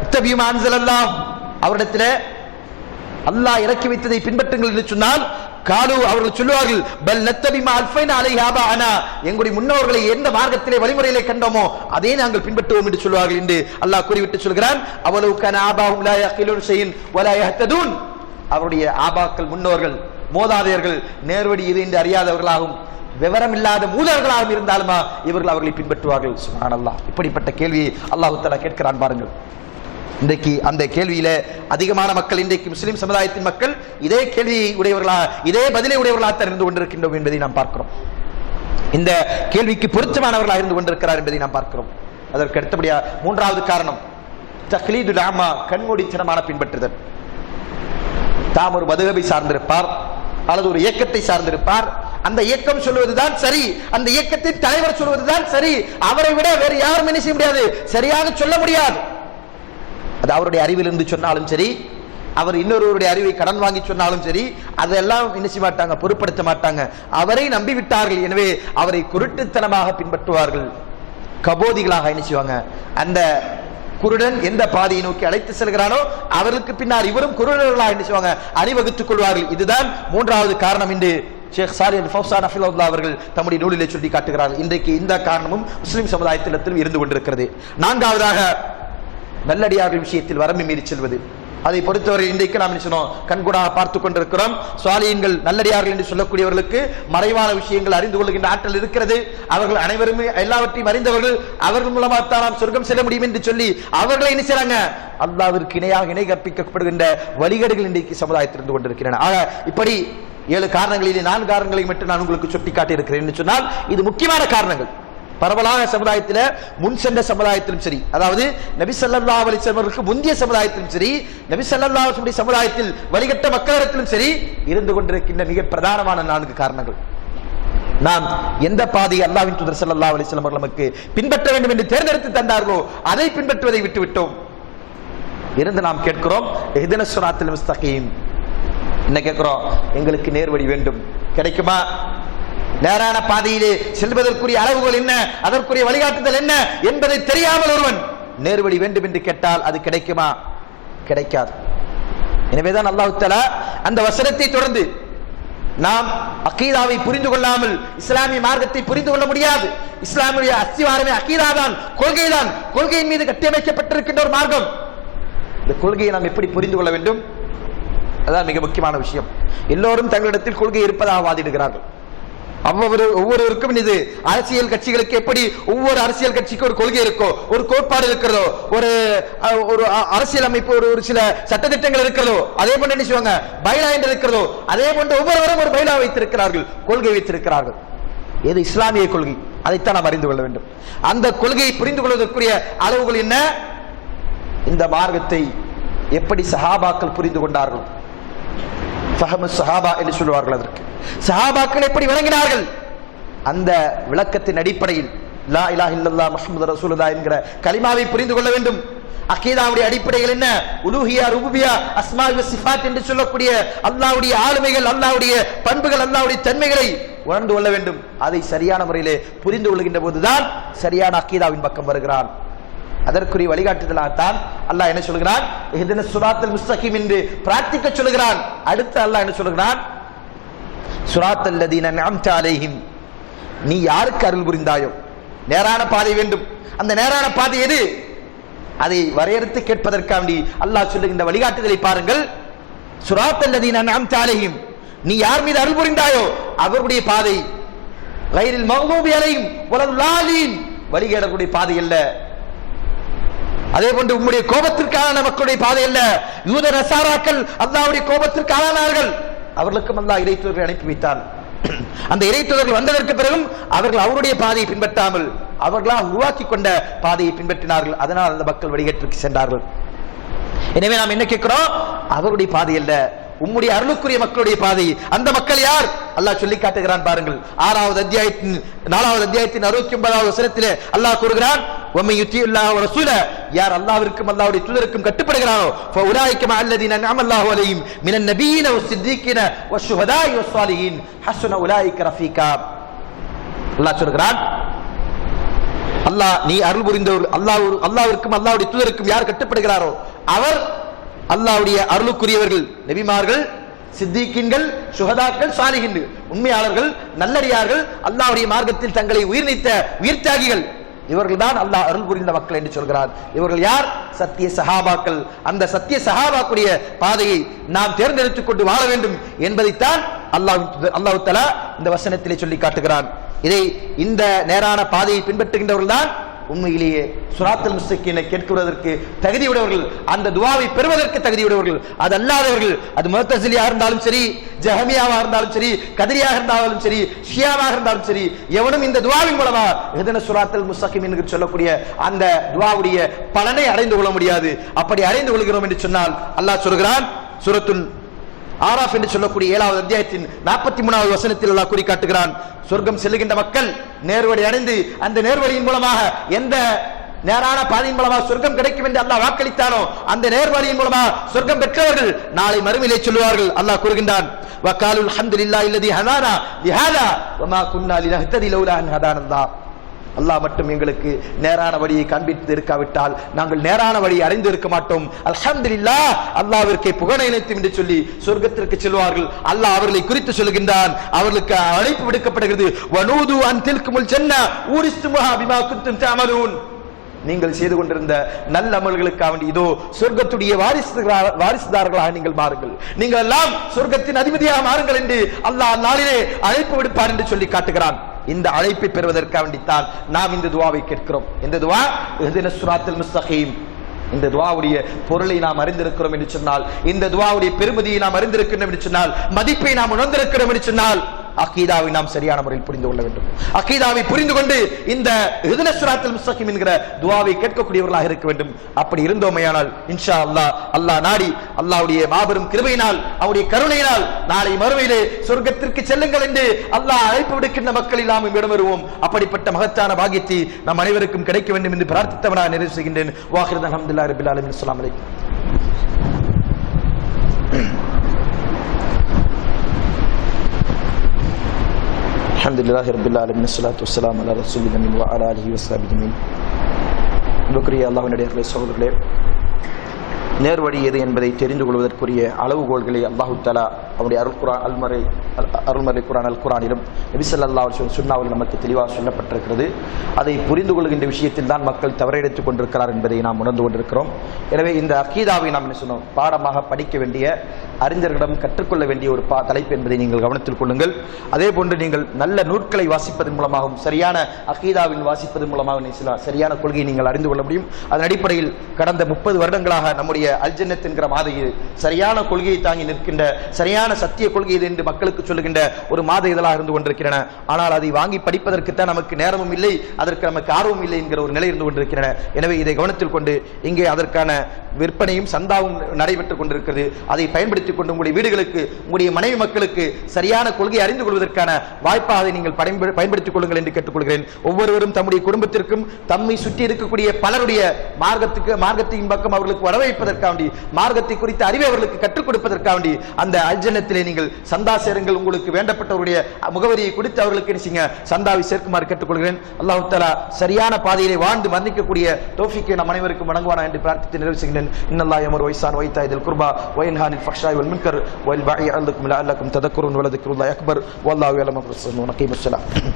ஃபத்தபிமா அன்ஸலல்லாஹ், அவரிடத்தில் அல்லாஹ் இறக்கி வைத்ததை பின்பற்றுங்கள் என்று சொன்னால், காலு அவர்கள் சொல்லுவார்கள், பல் நத்தபிமா அல்ஃபைனா அலைஹி ஆபாஅனா, எங்களுடைய முன்னோர்களை எந்த மார்க்கத்திலே வழிமுறையிலே கண்டோமோ அதே நாங்கள் பின்பற்றுவோம் என்று சொல்வார்கள் என்று அல்லாஹ் கூறிவிட்டு சொல்கிறான். அவலு கான ஆபாஹும் லா யகிலூன் ஷைஇன் வலா யஹ்ததூன், அவருடைய ஆபாக்கள் முன்னோர்கள் மோதாதையர்கள் நேர்வழி இது என்று அறியாதவர்களாகவும் விவரம் இல்லாத மூதர்களாகவும் இருந்தாலுமா இவர்கள் அவர்களை பின்பற்றுவார்கள். சுப்ஹானல்லாஹ். இப்படிப்பட்ட கேள்வியை அல்லாஹ் தஆலா கேட்கிறான் பாருங்கள். இன்றைக்கு அந்த கேள்வியில அதிகமான மக்கள், இன்றைக்கு முஸ்லிம் சமுதாயத்தின் மக்கள் இதே கேள்வியை உடையவர்களா, இதே பதிலை உடையவர்களாக இருந்து கொண்டிருக்கின்றோம் என்பதை நாம் பார்க்கிறோம். இந்த கேள்விக்கு பொருத்தமானவர்களாக இருந்து கொண்டிருக்கிறார் என்பதை நாம் பார்க்கிறோம். அதற்கு அடுத்தபடியா மூன்றாவது காரணம் தக்லீதுல் ஆமா, கண்மூடித்தனமான பின்பற்றுதல். தாம் ஒரு மதுஹபை சார்ந்திருப்பார் அல்லது ஒரு இயக்கத்தை சார்ந்திருப்பார், அந்த இயக்கம் சொல்வதுதான் சரி, அந்த இயக்கத்தின் தலைவர் சொல்வதுதான் சரி, அவரை விட வேறு யாரும் என்ன செய்ய முடியாது, சரியாக சொல்ல முடியாது. அது அவருடைய அறிவிலிருந்து சொன்னாலும் சரி, அவர் இன்னொருவருடைய அறிவை கடன் வாங்கி சொன்னாலும் சரி, அதெல்லாம் என்ன செய்ய மாட்டாங்க, பொருட்படுத்த மாட்டாங்க. அவரை நம்பிவிட்டார்கள், எனவே அவரை குருட்டுத்தனமாக பின்பற்றுவார்கள். கபோதிகளாக என்ன செய்வாங்க, அந்த குருடன் எந்த பாதையை நோக்கி அழைத்து செல்கிறானோ அவருக்கு பின்னால் இவரும் குருடர்களாக என்ன செய்வாங்க, அணிவகுத்துக் கொள்வார்கள். இதுதான் மூன்றாவது காரணம் என்று ஷேக் சாலிஹ் அல் ஃபௌசான் ஹஃபிலஹுல்லாஹ் அவர்கள் தம்முடைய நூலிலே சொல்லி காட்டுகிறார்கள். இன்றைக்கு இந்த காரணமும் முஸ்லிம் சமுதாயத்திலும் இருந்து கொண்டிருக்கிறது. நான்காவதாக நல்லடியார்கள் விஷயத்தில் வரம்பு மீறி செல்வது. அதை பொறுத்தவரை இன்றைக்கு நாம் சொன்னோம், கண்கூடாக பார்த்துக் கொண்டிருக்கிறோம். சுவாலியன்கள் நல்லடியார்கள் என்று சொல்லக்கூடியவர்களுக்கு மறைவான விஷயங்கள் அறிந்து கொள்கின்ற ஆற்றல் இருக்கிறது. அவர்கள் அனைவருமே எல்லாவற்றையும் அறிந்தவர்கள், அவர்கள் மூலமாகத்தான் நாம் சொர்க்கம் செல்ல முடியும் என்று சொல்லி அவர்களை என்ன செய்றாங்க, அல்லாஹ்விற்கு இணையாக இணை கற்பிக்கப்படுகின்ற வழிகேடுகள் இன்றைக்கு சமுதாயத்தில் இருந்து கொண்டிருக்கின்றன. ஆக இப்படி 7 காரணங்களிலே 4 காரணங்களை மட்டும் நான் உங்களுக்கு சுட்டி காட்டி இருக்கிறேன் என்று சொன்னால் இது முக்கியமான காரணங்கள். பரவலாக சமுதாயத்தில் முன் சென்ற சமுதாயத்திலும் சரி, அதாவது நபி ஸல்லல்லாஹு அலைஹி வஸல்லம் அவர்களுக்கு முந்தைய சமுதாயத்திலும் சரி, நபி ஸல்லல்லாஹு அலைஹி வஸல்லம் சமுதாயத்தில் வழிகட்ட மக்களிடத்திலும் சரி இருந்து கொண்டிருக்கின்ற மிக பிரதானமான 4 காரணங்கள். நாம் எந்த பாதையை அல்லாஹ்வின் தூதர் ஸல்லல்லாஹு அலைஹி வஸல்லம் அவர்கள் நமக்கு பின்பற்ற வேண்டும் என்று தேர்ந்தெடுத்து தந்தார்களோ அதை பின்பற்றுவதை விட்டுவிட்டோம். இருந்து நாம் கேட்கிறோம், இஹ்தினஸ் ஸிராத்தல் முஸ்தகீம், என்ன கேட்கிறோம், எங்களுக்கு நேர்வழி வேண்டும், கிடைக்குமா? நேரான பாதையிலே செல்வதற்குரிய அளவுகள் என்ன, அதற்குரிய வழிகாட்டுதல் என்ன என்பதை தெரியாமல் ஒருவன் நேர்வழி வேண்டும் என்று கேட்டால் அது கிடைக்குமா? கிடைக்காது. எனவேதான் அல்லாஹ் தஆலா அந்த வசனத்தை தொடர்ந்து, நாம் அகீதாவை புரிந்து கொள்ளாமல் இஸ்லாமிய மார்க்கத்தை புரிந்து கொள்ள முடியாது. இஸ்லாமுடைய அஸ்திவாரமே அகீதா தான், கொள்கை தான். கொள்கையின் மீது கட்டியமைக்கப்பட்டிருக்கின்ற ஒரு மார்க்கம். இந்த கொள்கையை நாம் எப்படி புரிந்து கொள்ள வேண்டும்? அதான் மிக முக்கியமான விஷயம். எல்லோரும் தங்களிடத்தில் கொள்கை இருப்பதாக வாதிடுகிறார்கள். ஒவ்வொருவருக்கும் இது அரசியல் கட்சிகளுக்கு எப்படி ஒவ்வொரு அரசியல் கட்சிக்கு ஒரு கொள்கை இருக்கோ, ஒரு கோட்பாடு இருக்கிறதோ, ஒரு அரசியல் அமைப்பு, ஒரு சில சட்டத்திட்டங்கள் இருக்கிறதோ, அதே போன்று என்ன செய்வாங்க, பைலா என்று இருக்கிறதோ, அதே போன்று ஒவ்வொருவரும் ஒரு பைலா வைத்திருக்கிறார்கள், கொள்கை வைத்திருக்கிறார்கள். எது இஸ்லாமிய கொள்கை, அதைத்தான் நாம் அறிந்து கொள்ள வேண்டும். அந்த கொள்கையை புரிந்து கொள்வதற்குரிய அளவுகள் என்ன, இந்த மார்க்கத்தை எப்படி சஹாபாக்கள் புரிந்து கொண்டார்கள், ஃபஹமு ஸஹாபா என்று சொல்வார்கள். அதற்கு சஹாபாக்கள் எப்படி விளங்கினார்கள், அந்த விளக்கத்தின் அடிப்படையில் லா இலாஹ இல்லல்லாஹ் முஹம்மது ரசூலுல்லாஹ் என்கிற கலிமாவை புரிந்து கொள்ள வேண்டும். அகீதாவுடைய அடிப்படைகள் என்ன, உலூஹியா, ருபூபியா, அஸ்மா வ சிஃபாத் என்று சொல்லக்கூடிய அல்லாஹ்வுடைய ஆளுமைகள், அல்லாஹ்வுடைய பண்புகள், அல்லாஹ்வுடைய தன்மைகளை உணர்ந்து கொள்ள வேண்டும். அதை சரியான முறையிலே புரிந்து கொள்கின்ற போதுதான் சரியான அகீதாவின் பக்கம் வருகிறான். அதற்குரிய வழிகாட்டுதலாகத்தான் அல்லாஹ் என்ன சொல்கிறான், இஹ்தினஸ் ஸிராத்தல் முஸ்தகீம் என்று பிரார்த்திக்க சொல்கிறான். அடுத்து அல்லாஹ் என்ன சொல்கிறான், ஸிராத்தல் லதீன அன்அம்த அலைஹிம், நீ யாருக்கு அருள் புரிந்தாயோ நேரான பாதை வேண்டும். அந்த நேரான பாதை எது, அதை வரையறுத்து கேட்பதற்காண்டி அல்லாஹ் சொல்லுகின்ற வழிகாட்டுதலை பாருங்கள். ஸிராத்தல் லதீன அன்அம்த அலைஹிம், நீ யார் மீது அருள் புரிந்தாயோ அவருடைய பாதை, கைரில் மக்தூபி அலைஹிம் வலல்லாலீன், வழிகேடர்களுடைய பாதை அல்ல. அதே போன்று உம்முடைய கோபத்திற்கான மக்களுடைய பாதை அல்ல. யூத நசாராக்கள் அல்லாஹ்வுடைய கோபத்திற்கு ஆளானார்கள், அவர்களுக்கும் அல்லாஹ் இறைத்தூதர்களை அனுப்பி வைத்தான். அந்த இறைத்தூதர்கள் வந்ததற்கு பிறகும் அவர்கள் அவருடைய பாதையை பின்பற்றாமல் அவர்களால் உருவாக்கி கொண்ட பாதையை பின்பற்றினார்கள். அதனால் அந்த மக்கள் வழிகேட்டிற்கு சென்றார்கள். எனவே நாம் என்ன கேட்கிறோம், அவருடைய பாதை அல்ல, உம்முடைய அருளுக்குரிய மக்களுடைய பாதை. அந்த மக்கள் யார், அல்லாஹ் சொல்லி காட்டுகிறான் பாருங்கள். 4வது அத்தியாயத்தின் 69வது வசனத்திலே அல்லாஹ் கூறுகிறான், வமை யுத்தியுல்லாஹு வ ரசூல, யார் அல்லாஹ்விற்கும் அல்லாஹ்வுடைய தூதருக்கும் கட்டுப்படுகிறானோ ஃபஉலாயிக மஅல்லதீன அன்அம அல்லாஹு அலைஹிம் மினன் நபிய்யின வஸ்ஸித்தீகின வஷ்ஷுஹதாஇ வஸ்ஸாலிஹீன் ஹஸன உலாயிக ரஃபீகா. அல்லாஹ் சொல்கிறான், அல்லாஹ் நீ அருள் புரிந்தவர், அல்லாஹ்விற்கும் அல்லாஹ்வுடைய தூதருக்கும் யார் கட்டுப்படுகிறாரோ அவர் அல்லாஹ்வுடைய அருளுக்குரியவர்கள், நபிமார்கள், சித்திகீன்கள், சுஹதாக்கள், சாலிஹீன்கள், உண்மையாளர்கள், நல்லடியார்கள், அல்லாஹ்வுடைய மார்க்கத்தில் தங்களை உயிர் நீத்த உயிர்த்தியாகிகள், இவர்கள் தான் அல்லாஹ் அருள் புரிந்த மக்கள் என்று சொல்கிறார். இவர்கள் யார்? சத்திய சஹாபாக்கள். அந்த சத்திய சஹாபாக்குடைய பாதையை நாம் தேர்ந்தெடுத்துக் கொண்டு வாழ வேண்டும் என்பதைத்தான் அல்லாஹ் தஆலா இந்த வசனத்திலே சொல்லி காட்டுகிறான். இந்த நேரான பாதையை பின்பற்றுகின்றவர்கள் தான் உண்மையிலேயே சுராத்தல் முஸ்தகீனை கேட்கிறதற்கு தகுதியுடையவர்கள், அந்த துஆவை பெறுவதற்கு தகுதியுடையவர்கள். அது அல்லாதவர்கள், அது முஅத்தஸிலியாக இருந்தாலும் சரி, ஜஹமியாவாக இருந்தாலும் சரி, கதரியாக இருந்தாலும் சரி, ஷியாவாக இருந்தாலும் சரி, எவனும் இந்த துஆவின் மூலமா இஹ்தின சுராத்தல் முஸ்தகீம் என்று சொல்லக்கூடிய அந்த துஆவுடைய பலனை அடைந்து கொள்ள முடியாது. அப்படி அடைந்து கொள்கிறோம் என்று சொன்னால் அல்லாஹ் சொல்கிறான், சூரத்துல் ஆராஃப் என்று சொல்லக்கூடிய 7வது அத்தியாயத்தின் 43வது வசனத்தில் அல்லாஹ் கூறி காட்டுகிறான், சொர்க்கம் செல்லுகின்ற மக்கள் நேர்வழி அடைந்து அந்த நேர்வழியின் மூலமாக எந்த நேரான பாதையின் மூலமாக சொர்க்கம் கிடைக்கும் என்று அல்லாஹ் வாக்களித்தானோ அந்த நேர்வழியின் மூலமாக சொர்க்கம் பெற்றவர்கள் நாளை மறுமையிலே சொல்லுவார்கள். அல்லாஹ் கூறுகின்றான், வகாலுல் ஹம்துலில்லாஹி அல்லதி ஹதானா லிஹாதா வமா குன்னா லினஹ்ததி லௌலா அன் ஹதானல்லாஹ். அல்லாஹ் மட்டும் எங்களுக்கு நேரான வழியை காண்பித்து இருக்காவிட்டால் நாங்கள் நேரான வழியை அறிந்து இருக்க மாட்டோம். அல்ஹம்துலில்லாஹ், அல்லாஹ்விற்கே புகழ் அனைத்தும் என்று சொல்லி சொர்க்கத்திற்கு செல்வார்கள். அல்லாஹ் அவர்களை குறித்து சொல்கின்றான், அவர்களுக்கு அழைப்பு விடுக்கப்படுகிறது, வனூது அன் தில்குமுல் ஜன்னah ஊரிஸ்துமுஹா பிமா குன்தும் தஅமலூன். நீங்கள் செய்து கொண்டிருந்த நல்ல அமல்களுக்காக இதோ சொர்க்கத்துடைய வாரிசுதாரர்களாக நீங்கள் மாறுங்கள், நீங்கள் எல்லாம் சொர்க்கத்தின் அதிபதியாக மாறுங்கள் என்று அல்லாஹ் நாளிலே அழைப்பு விடுப்பார் என்று சொல்லி காட்டுகிறான். இந்த அழைப்பை பெறுவதற்காக வேண்டித்தான் நாம் இந்த துஆவை கேட்கிறோம். இந்த துஆ இஹ்தின ஸிராத்தல் முஸ்தகீம். இந்த துஆவுடைய பொருளை நாம் அறிந்திருக்கிறோம் என்று சொன்னால், இந்த துஆவுடைய பெருமதியை நாம் அறிந்திருக்கிறோம் என்று சொன்னால், மதிப்பை நாம் உணர்ந்திருக்கிறோம் என்று சொன்னால், அகீதாவை நாம் சரியான முறையில் புரிந்து கொள்ள வேண்டும். அகீதாவை புரிந்து கொண்டு இந்த இஹ்தின ஸிராத்தல் முஸ்தகீம் என்கிற துஆவை கேட்கக்கூடியவர்களாக இருக்க வேண்டும். அப்படி இருந்தோமேயானால் இன்ஷா அல்லாஹ், அல்லாஹ் நாடி அல்லாஹ்வுடைய மாபெரும் கிருபையினால், அவருடைய கருணையினால் நாளை மறுமையிலே சொர்க்கத்திற்கு செல்லுங்கள் என்று அல்லாஹ் அழைப்பு விடுக்கின்ற மக்களில் நாம் இடம்பெறுவோம். அப்படிப்பட்ட மகத்தான பாக்கியத்தை நம் அனைவருக்கும் கிடைக்க வேண்டும் என்று பிரார்த்தித்தவனாக நிறைவு செய்கின்றேன். வாஹிர் அல்ஹம்துலில்லாஹி ரப்பில் ஆலமீன். அஸ்ஸலாமு அலைக்கும். அல்ஹம்துலில்லாஹி ரப்பில் ஆலமீன். ஸலாத்து வஸ்ஸலாமு அலா ரசூலில் அமீன் வ அலா ஆலிஹி வஸஹ்பிஹி அஜ்மஈன். அன்புக்குரிய அல்லாஹ்வினுடைய சகோதரர்களே, நேர்வழி எது என்பதை தெரிந்து கொள்வதற்குரிய அளவுகோல்களை அல்லாஹ் தஆலா அவருடைய அருள்மறை குர்ஆன் அல் குர்ஆனிலும் நபி ஸல்லல்லாஹு அலைஹி வஸல்லம் சுன்னாவில் நமக்கு தெளிவாக சொல்லப்பட்டிருக்கிறது. அதை புரிந்து கொள்கின்ற விஷயத்தில் தான் மக்கள் தவறெடுத்துக் கொண்டிருக்கிறார் என்பதை நாம் உணர்ந்து கொண்டிருக்கிறோம். எனவே இந்த அகீதாவை நாம் என்ன சொன்னோம், பாடமாக படிக்க வேண்டிய, அறிஞர்களிடம் கற்றுக்கொள்ள வேண்டிய ஒரு தலைப்பு என்பதை நீங்கள் கவனத்தில் கொள்ளுங்கள். அதே போன்று நீங்கள் நல்ல நூட்களை வாசிப்பதன் மூலமாகவும் சரியான அகீதாவின் வாசிப்பதன் மூலமாக சரியான கொள்கையை நீங்கள் அறிந்து கொள்ள முடியும். அதன் அடிப்படையில் கடந்த 30 வருடங்களாக நம்முடைய அல் ஜன்னத் என்கிற மாதையில் சரியான கொள்கையை தாங்கி நிற்கின்ற, சரியான சத்திய கொள்கை இது என்று மக்களுக்கு சொல்லுகின்ற ஒரு மாத இதழாக இருந்து கொண்டிருக்கின்றன. ஆனால் அதை வாங்கி படிப்பதற்குத்தான் நமக்கு நேரமும் இல்லை, அதற்கு நமக்கு ஆர்வம் இல்லை என்கிற ஒரு நிலை இருந்து கொண்டிருக்கின்றன. எனவே இதை கவனத்தில் கொண்டு இங்கே அதற்கான விற்பனையும் சந்தாவும் நடைபெற்றுக் கொண்டிருக்கிறது. அதை பயன்படுத்திக் கொண்டு உங்களுடைய வீடுகளுக்கு, உங்களுடைய மனைவி மக்களுக்கு சரியான கொள்கையை அறிந்து கொள்வதற்கான வாய்ப்பாக அதை நீங்கள் பயன்படுத்திக் கொள்ளுங்கள் என்று கேட்டுக்கொள்கிறேன். ஒவ்வொருவரும் தம்முடைய குடும்பத்திற்கும் தம்மை சுற்றி இருக்கக்கூடிய பலருடைய மார்க்கத்தின் பக்கம் அவர்களுக்கு வரவேற்பதற்காக, மார்க்கத்தை குறித்த அறிவை அவர்களுக்கு கற்றுக் கொடுப்பதற்காக அந்த அல் ஜன்னத்திலே நீங்கள் சந்தா சேருங்கள். உங்களுக்கு வேண்டப்பட்டவருடைய முகவரியை கொடுத்து அவர்களுக்கு என்ன சந்தாவை சேர்க்குமாறு கேட்டுக்கொள்கிறேன். அல்லாஹ் தஆலா சரியான பாதையிலே வாழ்ந்து மரணிக்கக்கூடிய தௌஃபீக்கை நம் அனைவருக்கும் வழங்குவானா என்று பிரார்த்தித்து நிறைவு செய்கிறேன். இன்னல்லாஹ் யஅமுரு பில்-இஹ்சானி வ ஈதாஇல் குர்பா வ யன்ஹா அனில் ஃபஹ்ஷாஇ வல் முன்கர் வ யஅஇதுக்கும் லஅல்லக்கும் ததக்கரூன் வ லذிக்ருல்லாஹி அக்பர் வல்லாஹு யஅலமு மா தஃஅலூன்.